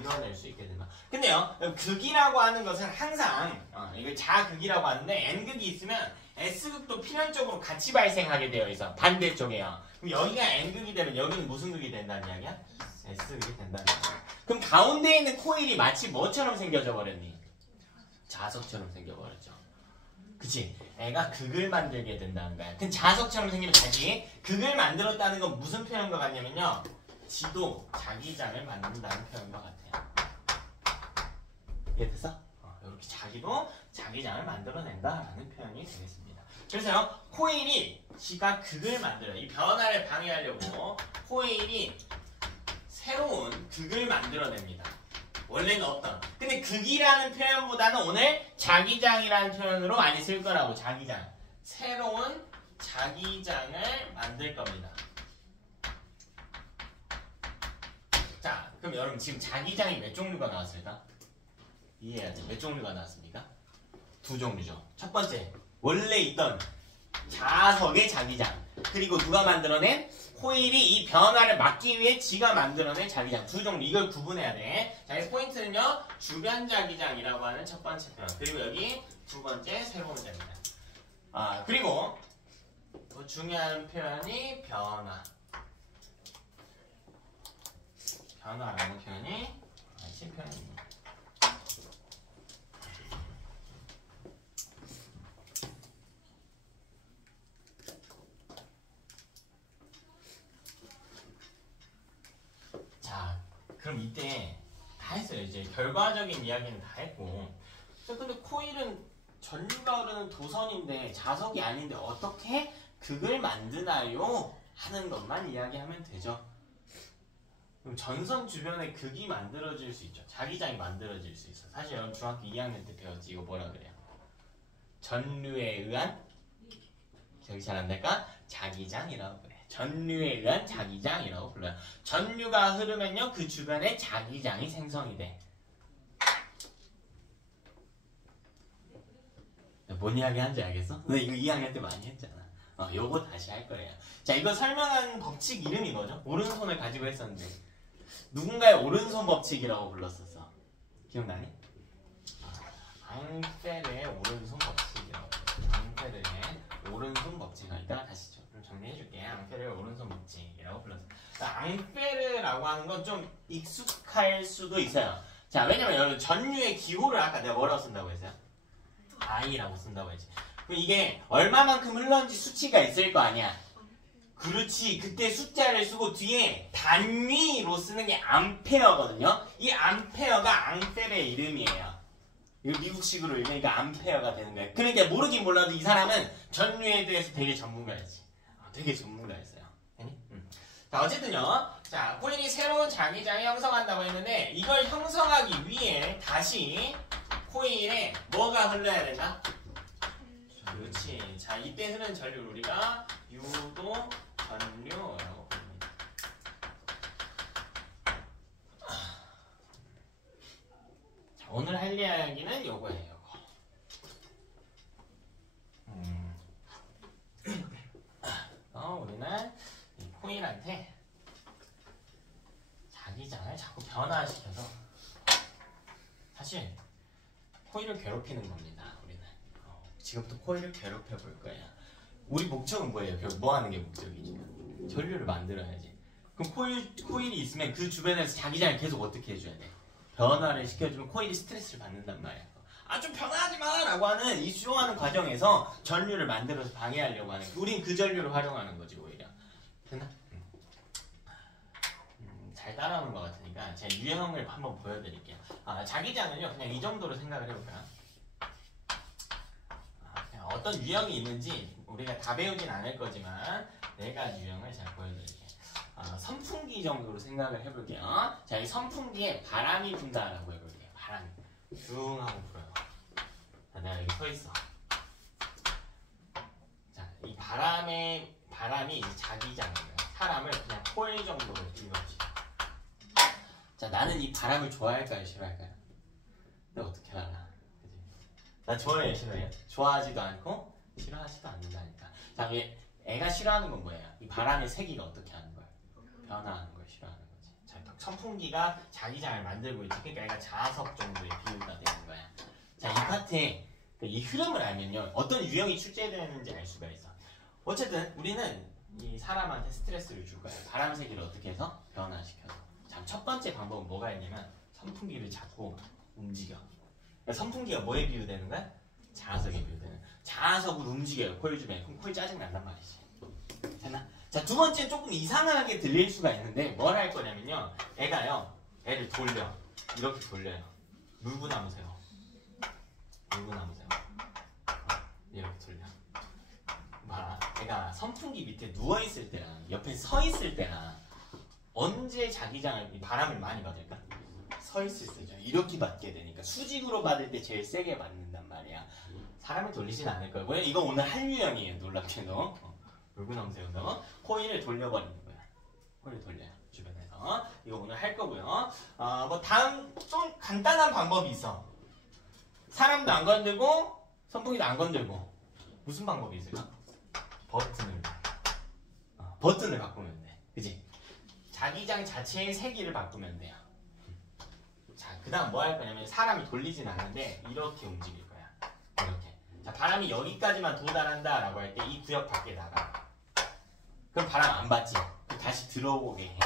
밀어낼 수 있게 된다. 근데요, 극이라고 하는 것은 항상 이걸 자극이라고 하는데 N극이 있으면 S극도 필연적으로 같이 발생하게 되어 있어. 반대쪽에요. 그럼 여기가 N극이 되면 여기는 무슨 극이 된다는 이야기야? S극이 된다는 이야기야. 그럼 가운데 있는 코일이 마치 뭐처럼 생겨져 버렸니? 자석처럼 생겨버렸죠. 그치? 애가 극을 만들게 된다는 거야. 근데 자석처럼 생기면 다시 극을 만들었다는 건 무슨 표현과 같냐면요. 지도 자기장을 만든다는 표현과 같아요. 이해됐어? 이렇게 자기도 자기장을 만들어낸다라는 표현이 되겠습니다. 그래서요, 코일이 지가 극을 만들어요. 이 변화를 방해하려고 코일이 새로운 극을 만들어냅니다. 원래는 없던. 근데 극이라는 표현보다는 오늘 자기장이라는 표현으로 많이 쓸 거라고. 자기장. 새로운 자기장을 만들 겁니다. 자, 그럼 여러분 지금 자기장이 몇 종류가 나왔을까? 이해해야 돼. 몇 종류가 나왔습니까? 두 종류죠. 첫 번째, 원래 있던 자석의 자기장. 그리고 누가 만들어낸? 코일이 이 변화를 막기 위해 지가 만들어낸 자기장. 두 종류. 이걸 구분해야 돼. 자, 이 포인트는요. 주변 자기장이라고 하는 첫 번째 표현. 그리고 여기 두 번째 새로운 자기장. 그리고 또 중요한 표현이 변화. 변화라는 표현이 신표현입니다. 그럼 이때 다 했어요. 이제 결과적인 이야기는 다 했고. 근데 코일은 전류가 흐르는 도선인데 자석이 아닌데 어떻게 극을 만드나요? 하는 것만 이야기하면 되죠. 그럼 전선 주변에 극이 만들어질 수 있죠. 자기장이 만들어질 수 있어. 사실 여러분 중학교 2학년 때 배웠지. 이거 뭐라 그래요? 전류에 의한 기억이 잘 안 날까? 자기장이라고 그래. 전류에 의한 자기장이라고 불러요. 전류가 흐르면요 그 주변에 자기장이 생성이 돼. 뭔 이야기 하는지 알겠어? 너 이거 2학년 때 많이 했잖아. 요거 다시 할 거예요. 자, 이거 설명한 법칙 이름이 뭐죠? 오른손을 가지고 했었는데 누군가의 오른손 법칙이라고 불렀었어. 기억나니? 앙페르의 오른손 법칙이라고 해요. 앙페르의 오른손 법칙. 이따가 다시 좀 정리해줄게. 앙페르의 오른손 법칙이라고 불렀어. 앙페르라고 하는 건 좀 익숙할 수도 있어요. 자, 왜냐면 여러분 전류의 기호를 아까 내가 뭐라고 쓴다고 했어요? I라고 쓴다고 했지. 이게 얼마만큼 흘렀는지 수치가 있을 거 아니야. 그렇지. 그때 숫자를 쓰고 뒤에 단위로 쓰는 게 암페어거든요. 이 암페어가 앙페르의 이름이에요. 이거 미국식으로 읽으니까 암페어가 되는 거예요. 그러니까 모르긴 몰라도 이 사람은 전류에 대해서 되게 전문가였지. 되게 전문가였어요. 자, 어쨌든요. 자, 코일이 새로운 자기장을 형성한다고 했는데 이걸 형성하기 위해 다시 코일에 뭐가 흘러야 된다? 그렇지. 자, 이때 흐르는 전류를 우리가 유도 전류라고 부릅니다. 자, 오늘 할 이야기는 요거예요. 우리는 이 코일한테 자기장을 자꾸 변화시켜서 사실 코일을 괴롭히는 겁니다. 우리는 지금부터 코일을 괴롭혀 볼 거예요. 우리 목적은 뭐예요? 뭐 하는 게 목적이지? 전류를 만들어야지. 그럼 코일이 있으면 그 주변에서 자기장을 계속 어떻게 해줘야 돼? 변화를 시켜주면 코일이 스트레스를 받는단 말이야. 좀 변화하지 마! 라고 하는 이 수용하는 과정에서 전류를 만들어서 방해하려고 하는 거야. 우린 그 전류를 활용하는 거지 오히려. 됐나? 잘 따라오는 것 같으니까 제가 유형을 한번 보여드릴게요. 자기장은요 그냥 이 정도로 생각을 해볼까요? 그냥 어떤 유형이 있는지 우리가 다 배우진 않을 거지만 4가지 유형을 잘 보여드릴게요. 선풍기 정도로 생각을 해볼게요. 자, 이 선풍기에 바람이 분다라고 해볼게요. 바람이 쭉 하고 불어요. 자, 내가 여기 서 있어. 자, 이 바람이 이제 자기장이에요. 사람을 그냥 코일 정도로 비유합시다. 자, 나는 이 바람을 좋아할까요? 싫어할까요? 내가 어떻게 알아? 그치? 나 좋아해요? 싫어해요? 좋아하지도 않고 싫어하지도 않는다니까. 자, 애가 싫어하는 건 뭐예요? 이 바람의 세기가 어떻게 하는 거예요? 변화하는 걸 싫어하는 거지. 자, 선풍기가 자기장을 만들고 있지. 그러니까 애가 자석 정도의 비유가 되는 거야. 자, 이 파트에 이 흐름을 알면요 어떤 유형이 출제되는지 알 수가 있어. 어쨌든 우리는 이 사람한테 스트레스를 줄 거야. 바람 세기를 어떻게 해서? 변화시켜서. 자, 첫 번째 방법은 뭐가 있냐면 선풍기를 잡고 움직여. 그러니까 선풍기가 뭐에 비유되는 거야? 자석에 비유되는. 자석을 움직여요. 코일 주변에. 그럼 코일 짜증 난단 말이지. 됐나? 자, 두 번째는 조금 이상하게 들릴 수가 있는데 뭘 할 거냐면요. 애를 돌려. 이렇게 돌려요. 물고 남으세요. 물고 남으세요. 이렇게 돌려. 봐라. 애가 선풍기 밑에 누워있을 때랑 옆에 서 있을 때랑 언제 자기장을 바람을 많이 받을까? 서 있을 때죠. 이렇게 받게 되니까 수직으로 받을 때 제일 세게 받는단 말이야. 사람을 돌리진 않을 거고요. 이거 오늘 할 유형이에요. 놀랍게도. 물고 남으세요. 코일을 돌려버리는 거야. 코일 돌려요. 주변에서. 이거 오늘 할 거고요. 뭐 다음 좀 간단한 방법이 있어. 사람도 안 건들고 선풍기도 안 건들고 무슨 방법이 있을까? 버튼을 바꾸면 돼. 그치? 자기장 자체의 세기를 바꾸면 돼요. 자, 그 다음 뭐 할 거냐면 사람이 돌리진 않는데 이렇게 움직일 거야. 이렇게. 자, 바람이 여기까지만 도달한다 라고 할 때 이 구역 밖에 나가. 그럼 바람 안 받지? 다시 들어오게 해.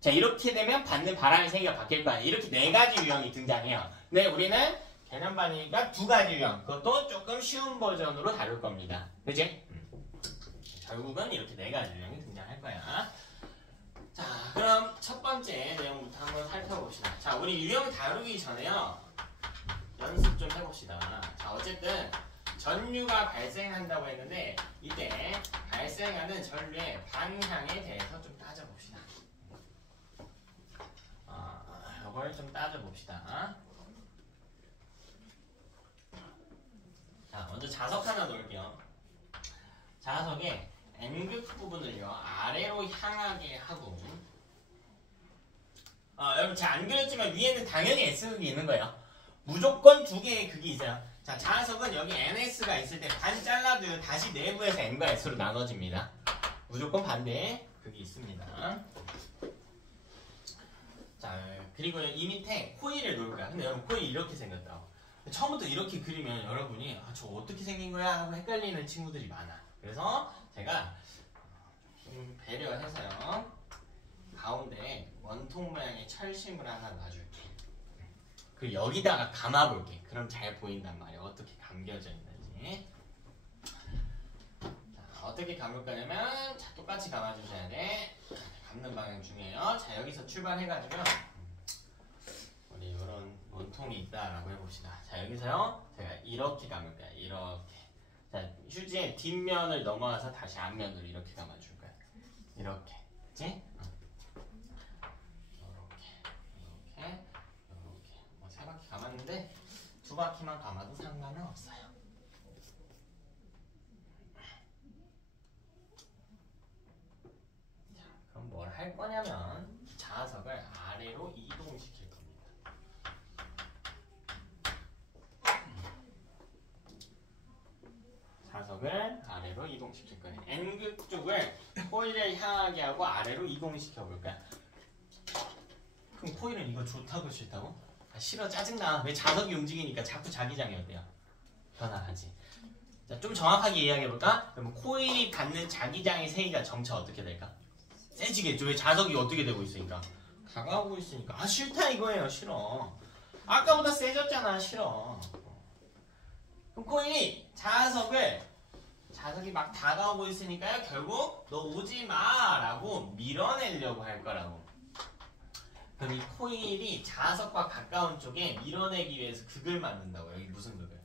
자, 이렇게 되면 받는 바람의 세기가 바뀔 거 아니야. 이렇게 4가지 유형이 등장해요. 근데 우리는 개념반이니까 2가지 유형. 그것도 조금 쉬운 버전으로 다룰 겁니다. 그치? 결국은 이렇게 4가지 유형이 등장할 거야. 자, 그럼 첫 번째 내용부터 한번 살펴봅시다. 자, 우리 유형 다루기 전에요. 연습 좀 해봅시다. 자, 어쨌든 전류가 발생한다고 했는데 이때 발생하는 전류의 방향에 대해서 좀 따져봅시다. 이걸 좀 따져봅시다. 자, 먼저 자석 하나 놓을게요. 자석의 N극 부분을요 아래로 향하게 하고, 여러분 제가 안 그렸지만 위에는 당연히 S극이 있는 거예요. 무조건 두 개의 극이 있어요. 자, 자석은 여기 NS가 있을 때 반 잘라도 다시 내부에서 N과 S로 나눠집니다. 무조건 반대 극이 있습니다. 자, 그리고 이 밑에 코일을 놓을 거야. 근데 여러분 코일이 이렇게 생겼다. 처음부터 이렇게 그리면 여러분이 저 어떻게 생긴 거야 하고 헷갈리는 친구들이 많아. 그래서 제가 좀 배려해서요 가운데 원통 모양의 철심을 하나 놔줄게. 그리고 여기다가 감아볼게. 그럼 잘 보인단 말이야. 어떻게 감겨져 있는지. 자, 어떻게 감을 거냐면 자, 똑같이 감아주셔야 돼. 감는 방향 중요해요. 자, 여기서 출발해가지고 우리 이런 원통이 있다라고 해봅시다. 자, 여기서요 제가 이렇게 감을 거야. 이렇게. 자, 휴지의 뒷면을 넘어와서 다시 앞면으로 이렇게 감아줄 거야. 이렇게. 그치? 이렇게. 뭐 세 바퀴 감았는데 두 바퀴만 감아도 상관은 없어요. 자, 그럼 뭘 할 거냐면 자석을 아래로 이동시킬 겁니다. 자석을 아래로 이동시킬 거예요. N극 쪽을 코일을 향하게 하고 아래로 이동시켜 볼 거야. 그럼 코일은 이거 좋다고 싫다고? 싫어, 짜증나. 왜 자석이 움직이니까 자꾸 자기장이 어때요? 변화하지. 자, 좀 정확하게 이야기해볼까? 그럼 코일이 받는 자기장의 세기가 점차 어떻게 될까? 세지겠죠. 왜 자석이 어떻게 되고 있으니까? 다가오고 있으니까. 싫다 이거예요. 싫어. 아까보다 세졌잖아. 싫어. 그럼 코일이 자석이 막 다가오고 있으니까요. 결국 너 오지 마 라고 밀어내려고 할 거라고. 그럼 이 코일이 자석과 가까운 쪽에 밀어내기 위해서 극을 만든다고. 여기 무슨 극을?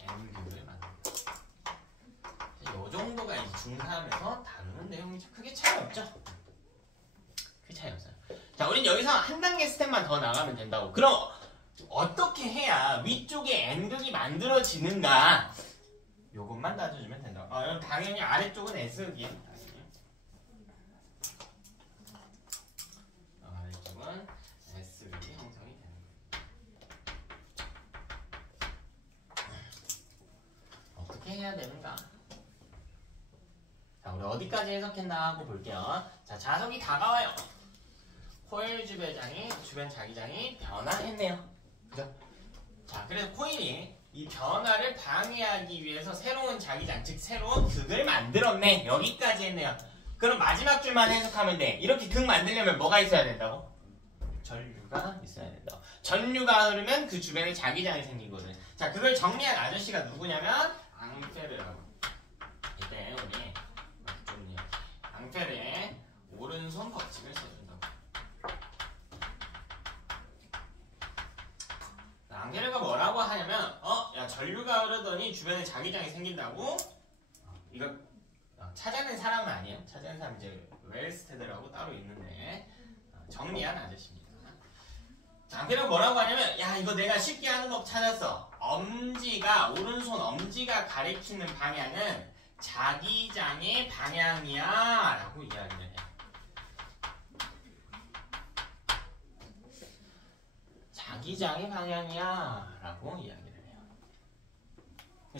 N극을 만든다. 이 정도가 이제 중3에서 다루는 내용이 크게 차이 없죠? 크게 차이 없어요. 자, 우린 여기서 한 단계 스텝만 더 나가면 된다고. 그럼 어떻게 해야 위쪽에 N극이 만들어지는가? 요것만 따져주면 된다고. 여러분 당연히 아래쪽은 S극이에요. 아래쪽은 S극이 형성이 되는 거예요. 어떻게 해야 되는가? 자, 우리 어디까지 해석했나 하고 볼게요. 자, 자석이 다가와요. 코일 주변 자기장이 변화했네요. 그죠? 자, 그래서 코일이 이 변화를 방해하기 위해서 새로운 자기장, 즉 새로운 극을 만들었네. 여기까지 했네요. 그럼 마지막 줄만 해석하면 돼. 이렇게 극 만들려면 뭐가 있어야 된다고? 전류가 있어야 된다고. 전류가 흐르면 그 주변에 자기장이 생기거든. 자, 그걸 정리한 아저씨가 누구냐면 앙페르라고. 이때 우리 좀 앙페르의 오른손 법칙을 써준다고. 앙페르가 뭐라고 하냐면 야, 전류가 흐르더니 주변에 자기장이 생긴다고? 이거 찾아낸 사람은 아니에요. 찾아낸 사람 이제 웰스테드라고 따로 있는데 정리한 아저씨입니다. 자, 앙페르가 뭐라고 하냐면 야, 이거 내가 쉽게 하는 법 찾았어. 오른손 엄지가 가리키는 방향은 자기장의 방향이야 라고 이야기를 해요. 자기장의 방향이야 라고 이야기를 해요.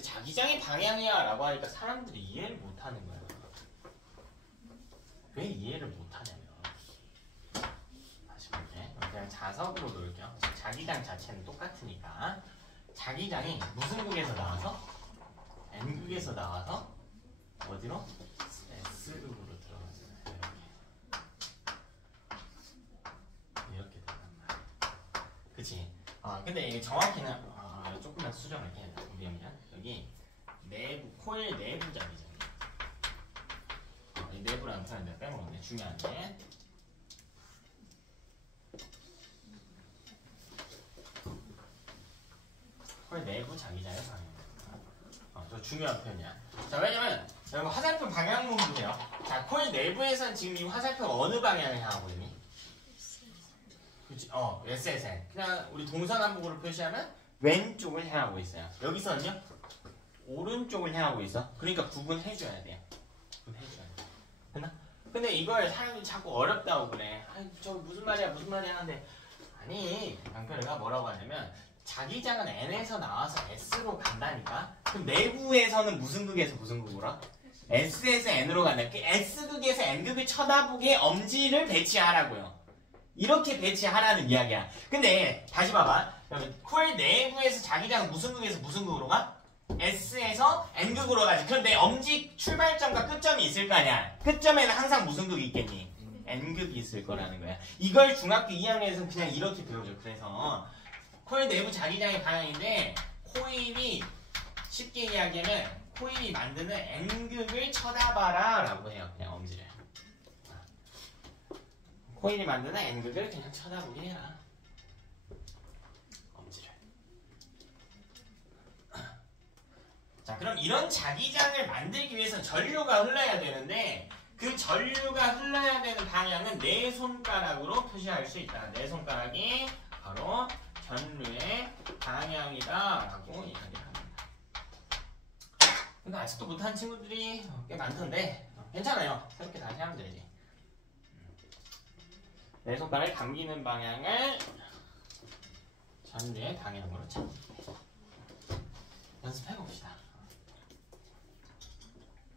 자기장의 방향이야 라고 하니까 사람들이 이해를 못하는 거야. 왜 이해를 못하냐면 다시 볼게. 그냥 자석으로 놓을게요. 자기장 자체는 똑같으니까 자기장이 무슨 극에서 나와서? N극에서 나와서 어디로? S극으로 들어가잖아요. 이렇게 된단 말이야. 그치? 근데 이게 정확히는 조금만 수정할게. 미안미안. 여기 내부, 코일 내부 자기장. 이 내부라는 표현 내가 빼먹었네. 중요한데. 코일 내부 자기장의 방향. 또 중요한 표현이야. 자, 왜냐면 여러분 화살표 방향 보세요. 자, 코일 내부에서는 지금 이 화살표가 어느 방향을 향하고 있니? 그치? SSN. 그냥 우리 동서남북으로 표시하면 왼쪽을 향하고 있어요. 여기서는요? 오른쪽을 향하고 있어. 그러니까 구분해줘야 돼요. 구분해줘야 돼. 됐나? 근데 이걸 사람들이 자꾸 어렵다고 그래. 아니, 저 무슨 말이야 하는데 아니, 강표래가 뭐라고 하냐면 자기장은 N에서 나와서 S로 간다니까? 그럼 내부에서는 무슨 극에서 무슨 극으로? S에서 N으로 간다. 그 S극에서 N극을 쳐다보게 엄지를 배치하라고요. 이렇게 배치하라는 이야기야. 근데 다시 봐봐. 코일 내부에서 자기장은 무슨 극에서 무슨 극으로 가? S에서 N극으로 가지. 그런데 엄지 출발점과 끝점이 있을 거 아니야. 끝점에는 항상 무슨 극이 있겠니? N극이 있을 거라는 거야. 이걸 중학교 2학년에서는 그냥 이렇게 배워줘. 그래서 코일 내부 자기장의 방향인데 코일이 쉽게 이야기하면 코일이 만드는 N극을 쳐다봐라 라고 해요. 그냥 엄지를. 코일이 만드는 N극을 그냥 쳐다보게 해라. 엄지를. 자, 그럼 이런 자기장을 만들기 위해서는 전류가 흘러야 되는데 그 전류가 흘러야 되는 방향은 내 손가락으로 표시할 수 있다. 내 손가락이 바로 전류의 방향이다 라고 이야기를 합니다. 근데 아직도 못하는 친구들이 꽤 많던데 괜찮아요. 새롭게 다시 하면 되지. 내 손가락을 감기는 방향을 전류의 방향으로 잡습니다. 연습해봅시다.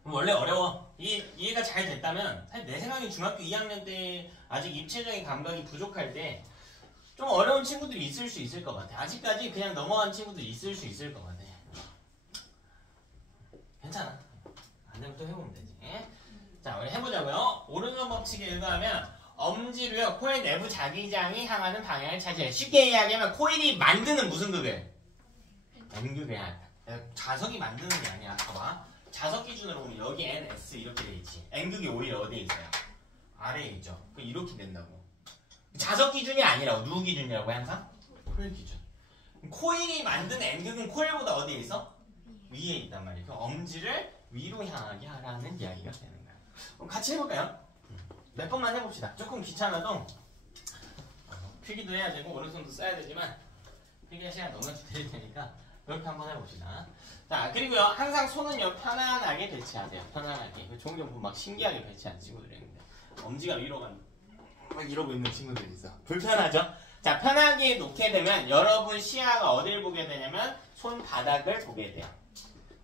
원래 어려워. 이해가 잘 됐다면 사실 내 생각에 중학교 2학년 때 아직 입체적인 감각이 부족할 때 좀 어려운 친구들이 있을 수 있을 것 같아. 아직까지 그냥 넘어간 친구들이 있을 수 있을 것 같아. 괜찮아. 안 되면 또 해보면 되지. 자, 우리 해보자고요. 오른손 법칙에 의하면 엄지로요 코일 내부 자기장이 향하는 방향을 차지해. 쉽게 이야기하면 코일이 만드는 무슨 극을? N극을 향한다. 자석이 만드는 게 아니야. 봐봐. 자석 기준으로 보면 여기 N, S 이렇게 돼 있지. N극이 오히려 어디에 있어요? 아래에 있죠. 그럼 이렇게 된다고. 자석 기준이 아니라고. 누구 기준이라고 항상? 코일 기준. 코일이 만든 N극은 코일보다 어디에 있어? 위에 있단 말이에요. 그럼 엄지를 위로 향하게 하라는 이야기가 되는 거야. 그럼 같이 해볼까요? 몇 번만 해봅시다. 조금 귀찮아도 필기도 해야 되고 오른손도 써야 되지만 필기할 시간 너무 드릴 테니까 그렇게 한번 해봅시다. 자, 그리고요 항상 손은요 편안하게 배치하세요. 편안하게. 종종 보면 막 신기하게 배치하는 친구들이 있는데 엄지가 위로 간 막 이러고 있는 친구들이 있어. 불편하죠? 자, 편하게 놓게 되면 여러분 시야가 어딜 보게 되냐면 손바닥을 보게 돼요.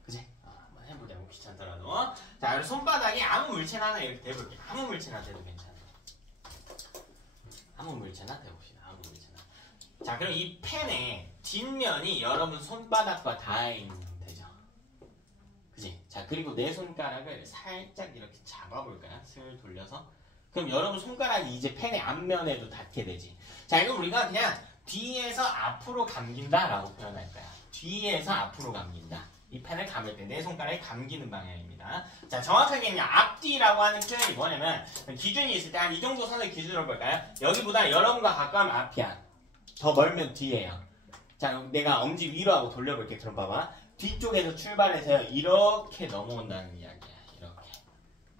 그치? 한번 해보자고 귀찮더라도. 자, 그리고 손바닥에 아무 물체나 하나 이렇게 대볼게요. 아무 물체나 대도 괜찮아. 아무 물체나 대봅시다. 아무 물체나. 자, 그럼 이 펜의 뒷면이 여러분 손바닥과 닿아있는 되죠? 그치? 자, 그리고 내 손가락을 살짝 이렇게 잡아볼까요? 슬 돌려서. 그럼 여러분 손가락이 이제 펜의 앞면에도 닿게 되지. 자, 이거 우리가 그냥 뒤에서 앞으로 감긴다 라고 표현할 거야. 뒤에서 앞으로 감긴다. 이 펜을 감을 때 내 손가락이 감기는 방향입니다. 자, 정확하게 그냥 앞뒤라고 하는 표현이 뭐냐면 기준이 있을 때 한 이 정도 선을 기준으로 볼까요? 여기보다 여러분과 가까우면 앞이야. 더 멀면 뒤에요. 자, 내가 엄지 위로 하고 돌려볼게. 그럼 봐봐. 뒤쪽에서 출발해서 이렇게 넘어온다는 이야기야. 이렇게.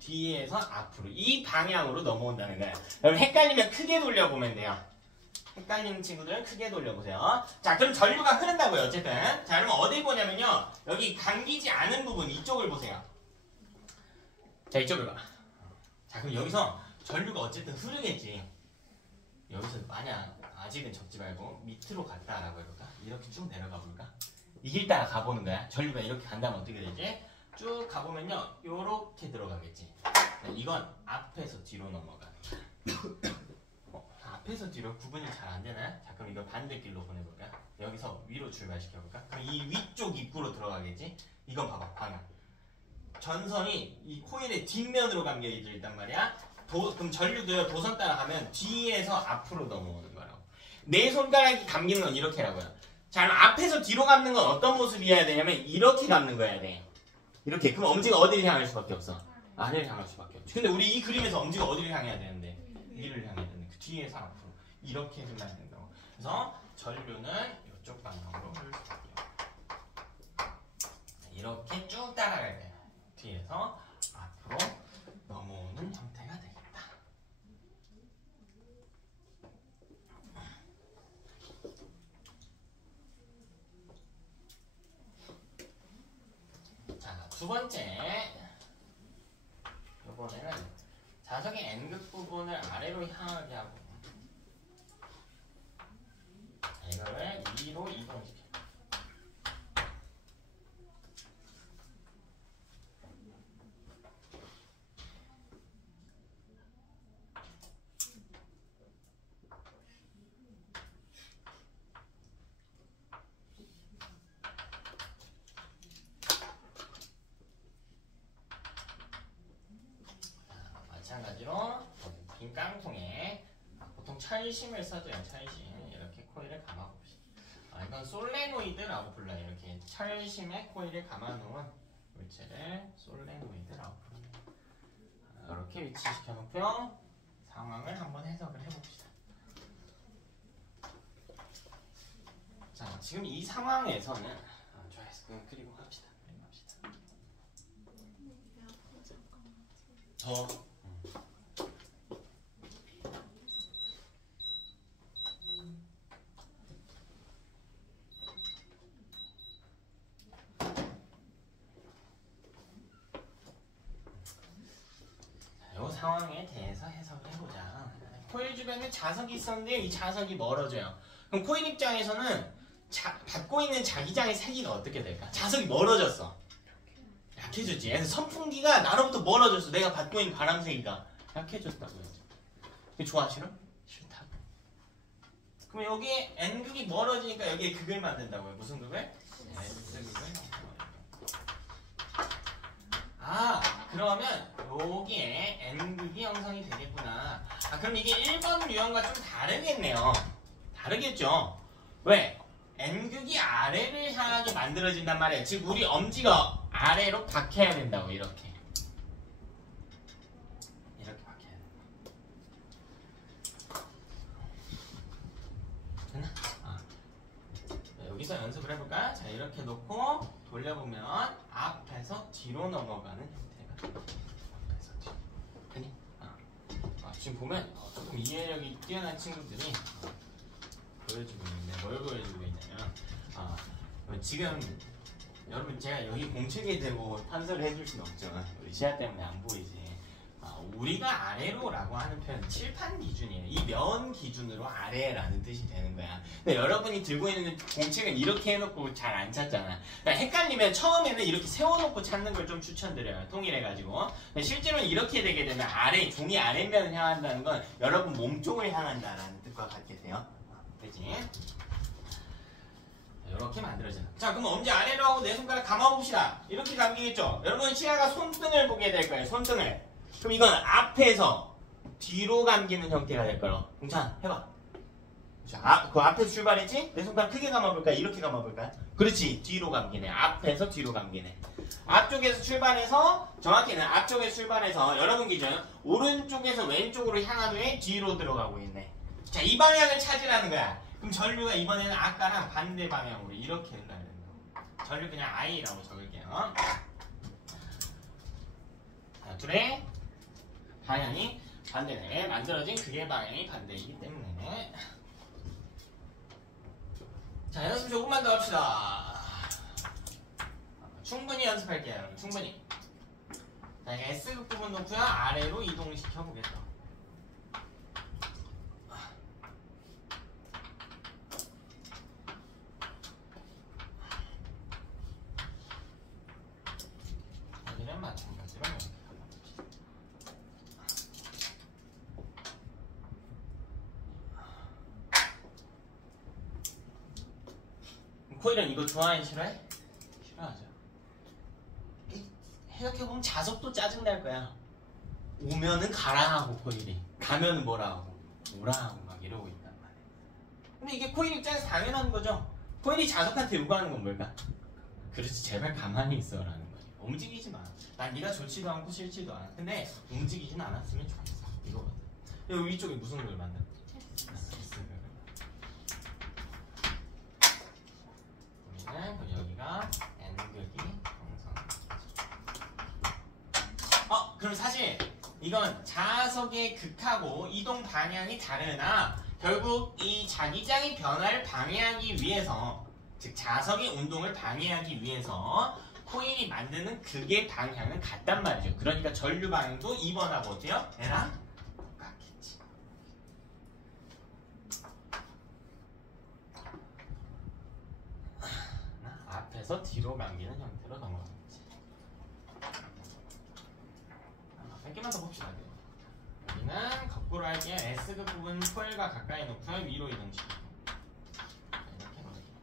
뒤에서 앞으로. 이 방향으로 넘어온다는 거야. 여러분 헷갈리면 크게 돌려보면 돼요. 헷갈리는 친구들은 크게 돌려보세요. 자, 그럼 전류가 흐른다고요. 어쨌든. 자, 그러면 어디 보냐면요. 여기 감기지 않은 부분 이쪽을 보세요. 자, 이쪽을 봐. 자, 그럼 여기서 전류가 어쨌든 흐르겠지. 여기서 만약 아직은 접지 말고 밑으로 갔다라고 해볼까? 이렇게 쭉 내려가 볼까? 이 길 따라 가보는 거야. 전류가 이렇게 간다면 어떻게 되지? 쭉 가보면요. 요렇게 들어가겠지. 이건 앞에서 뒤로 넘어가는 거야. 앞에서 뒤로 구분이 잘 안 되나요? 자, 그럼 이걸 반대길로 보내볼까? 여기서 위로 출발시켜볼까? 그럼 이 위쪽 입구로 들어가겠지? 이건 봐봐, 방향. 전선이 이 코일의 뒷면으로 감겨져 있단 말이야. 그럼 전류도 도선 따라가면 뒤에서 앞으로 넘어오는 거라고. 내 손가락이 감기는 건 이렇게라고요. 자, 그럼 앞에서 뒤로 감는 건 어떤 모습이어야 되냐면 이렇게 감는 거야 돼. 이렇게. 그럼 엄지가 어디를 향할 수밖에 없어? 아래를 향할 수밖에 없지. 근데 우리 이 그림에서 엄지가 어디를 향해야 되는데? 위를 향해야 되는데 그 뒤에서 앞으로 이렇게 흘러야 된다고. 그래서 전류는 이쪽 방향으로 흘러요. 두 번째, 이번에는 자석의 N극 부분을 아래로 향하게 하고 이거를 위로 이동시켜. 마찬가지로 빈 깡통에 보통 철심을 써줘요. 철심. 이렇게 코일을 감아봅시다. 이건 솔레노이드라고 불러요. 이렇게 철심에 코일을 감아놓은 물체를 솔레노이드라고 불러요. 이렇게 위치시켜 놓고요. 상황을 한번 해석을 해봅시다. 자, 지금 이 상황에서는 좋아요. 그리고 합시다. 더 이 상황에 대해서 해석을 해보자. 코일 주변에 자석이 있었는데 이 자석이 멀어져요. 그럼 코일 입장에서는 받고 있는 자기장의 세기가 어떻게 될까? 자석이 멀어졌어. 약해졌지. 그래서 선풍기가 나로부터 멀어졌어. 내가 받고 있는 바람 세기가 약해졌다고 했죠. 이게 좋아 싫어? 싫다고. 그럼 여기에 N극이 멀어지니까 여기에 극을 만든다고요. 무슨 극을? S극을. 그러면 여기에 N극이 형성이 되겠구나. 그럼 이게 1번 유형과 좀 다르겠네요. 다르겠죠? 왜? N극이 아래를 향하게 만들어진단 말이에요. 즉 우리 엄지가 아래로 박혀야 된다고. 이렇게 박혀야 된다. 됐나? 여기서 연습을 해볼까? 자, 이렇게 놓고 돌려보면 앞에서 뒤로 넘어가는 형태가 앞에서 뒤로. 되니? 지금 보면 조금 이해력이 뛰어난 친구들이 보여주고 있는데 뭘 보여주고 있냐면 지금 여러분 제가 여기 공책에 대고 판서를 해줄 수는 없죠. 우리 시야 때문에 안 보이지. 우리가 아래로라고 하는 표현은 칠판 기준이에요. 이 면 기준으로 아래라는 뜻이 되는 거야. 근데 여러분이 들고 있는 공책은 이렇게 해놓고 잘 안 찾잖아. 그러니까 헷갈리면 처음에는 이렇게 세워놓고 찾는 걸 좀 추천드려요. 통일해가지고. 근데 실제로는 이렇게 되게 되면 종이 아랫면을 향한다는 건 여러분 몸 쪽을 향한다라는 뜻과 같게 돼요. 그치? 이렇게 만들어져요. 자, 그럼 엄지 아래로 하고 내 손가락 감아봅시다. 이렇게 감기겠죠? 여러분 시야가 손등을 보게 될 거예요. 손등을. 그럼 이건 앞에서 뒤로 감기는 형태가 될 거예요. 동찬 해봐. 자, 그 앞에서 출발했지? 내 손가락 크게 감아볼까? 이렇게 감아볼까? 그렇지. 뒤로 감기네. 앞에서 뒤로 감기네. 앞쪽에서 출발해서 정확히는 앞쪽에서 출발해서 여러분 기준 오른쪽에서 왼쪽으로 향한 후에 뒤로 들어가고 있네. 자, 이 방향을 찾으라는 거야. 그럼 전류가 이번에는 아까랑 반대 방향으로 이렇게 흘러야 된다. 전류 그냥 I라고 적을게요. 자, 둘의 방향이 반대네. 만들어진 극의 방향이 반대이기 때문에. 자, 연습 조금만 더 합시다. 충분히 연습할게요, 여러분. 충분히. 자, S극 부분 놓고요. 아래로 이동시켜 보겠다. 여기는 마찬가지로 이렇게 가봅시다. 코일은 이거 좋아해? 싫어해? 싫어하죠. 생각해보면 자석도 짜증날 거야. 오면은 가라 하고 코일이, 가면은 뭐라 하고 오라 하고 막 이러고 있단 말이야. 근데 이게 코일 입장에서 당연한 거죠. 코일이 자석한테 요구하는 건 뭘까? 그렇지, 제발 가만히 있어라는 거지. 움직이지 마. 난 네가 좋지도 않고 싫지도 않아. 근데 움직이진 않았으면 좋겠어. 이거거든. 여기 위쪽에 무슨 걸 만들어? 그럼 여기가 N극이 형성. 그럼 사실 이건 자석의 극하고 이동 방향이 다르나 결국 이 자기장의 변화를 방해하기 위해서, 즉 자석의 운동을 방해하기 위해서 코일이 만드는 극의 방향은 같단 말이죠. 그러니까 전류 방향도 2번하고 어때요? 얘랑 같겠지. 앞에서 뒤로 감기는 형태로 넘어가겠지. 몇 개만 더 봅시다. 여기는 거꾸로 할게요. S극 부분 코일과 가까이 놓고요. 위로 이동시키고. 이렇게 놓을게요.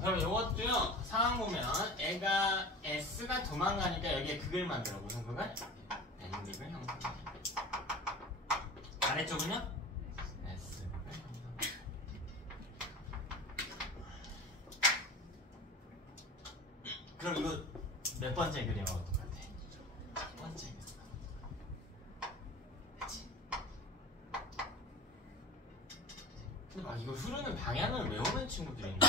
그럼 이것도요 상황 보면 애가 S가 도망가니까 여기에 극을 만들어. 무슨 극을? N극을 형성해. 아래쪽은요? S극을 형성해. 그럼 이거 몇 번째 그림하고 똑같아? 첫 번째 그림. 그치? 근데 막 이거 흐르는 방향을 외우는 친구들이 있는데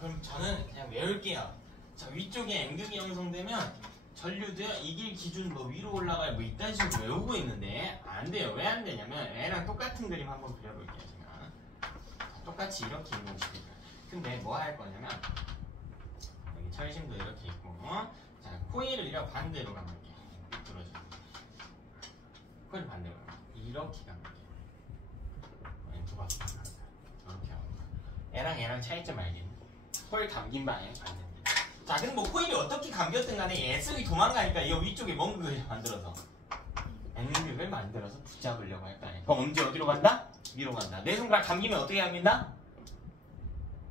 그럼 저는 그냥 외울게요. 자, 위쪽에 N극이 형성되면 전류도요 이 길 기준 뭐 위로 올라가요 뭐 이딴 식으로 외우고 있는데 안 돼요. 왜 안 되냐면 얘랑 똑같은 그림 한번 그려볼게요. 제가 똑같이 이렇게 있는 식이에요. 근데 뭐 할 거냐면 여기 철심도 이렇게 있고 자 코일을 이렇게 반대로 감을게요. 들어줘. 코일 반대로 이렇게 감을게요. 두 바퀴 이렇게 하고 얘랑 차이점 알겠니? 코일 감긴 방향 반대입니다. 자, 근데 뭐 코일이 어떻게 감겼든 간에 S극이 도망가니까 이 위쪽에 뭔 극을 만들어서 N극을 만들어서 붙잡으려고 할 거 아니야. 그럼 언제 어디로 간다? 위로 간다. 내 손가락 감기면 어떻게 감긴다?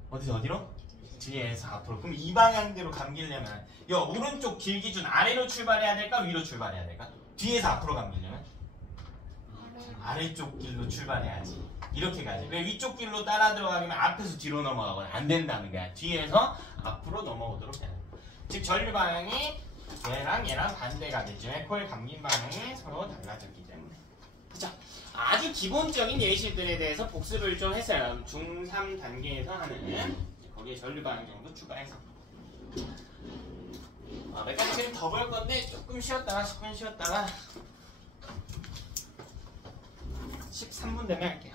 어디서 어디로? 뒤에서 앞으로. 그럼 이 방향대로 감기려면 이 오른쪽 길 기준 아래로 출발해야 될까? 위로 출발해야 될까? 뒤에서 앞으로 감기려면 아래쪽 길로 출발해야지. 이렇게 가지. 왜 위쪽 길로 따라 들어가면 앞에서 뒤로 넘어가거나 안 된다는 거야. 뒤에서 앞으로 넘어오도록 되는 거야. 즉 전류 방향이 얘랑 반대가 되죠. 코일 감긴 방향이 서로 달라졌기 때문에. 자, 아주 기본적인 예시들에 대해서 복습을 좀 했어요. 중3 단계에서 하는 거기에 전류 방향 정도 추가해서. 몇 가지 그림 더 볼 건데 조금 쉬었다가 10분 쉬었다가 13분 되면 할게요.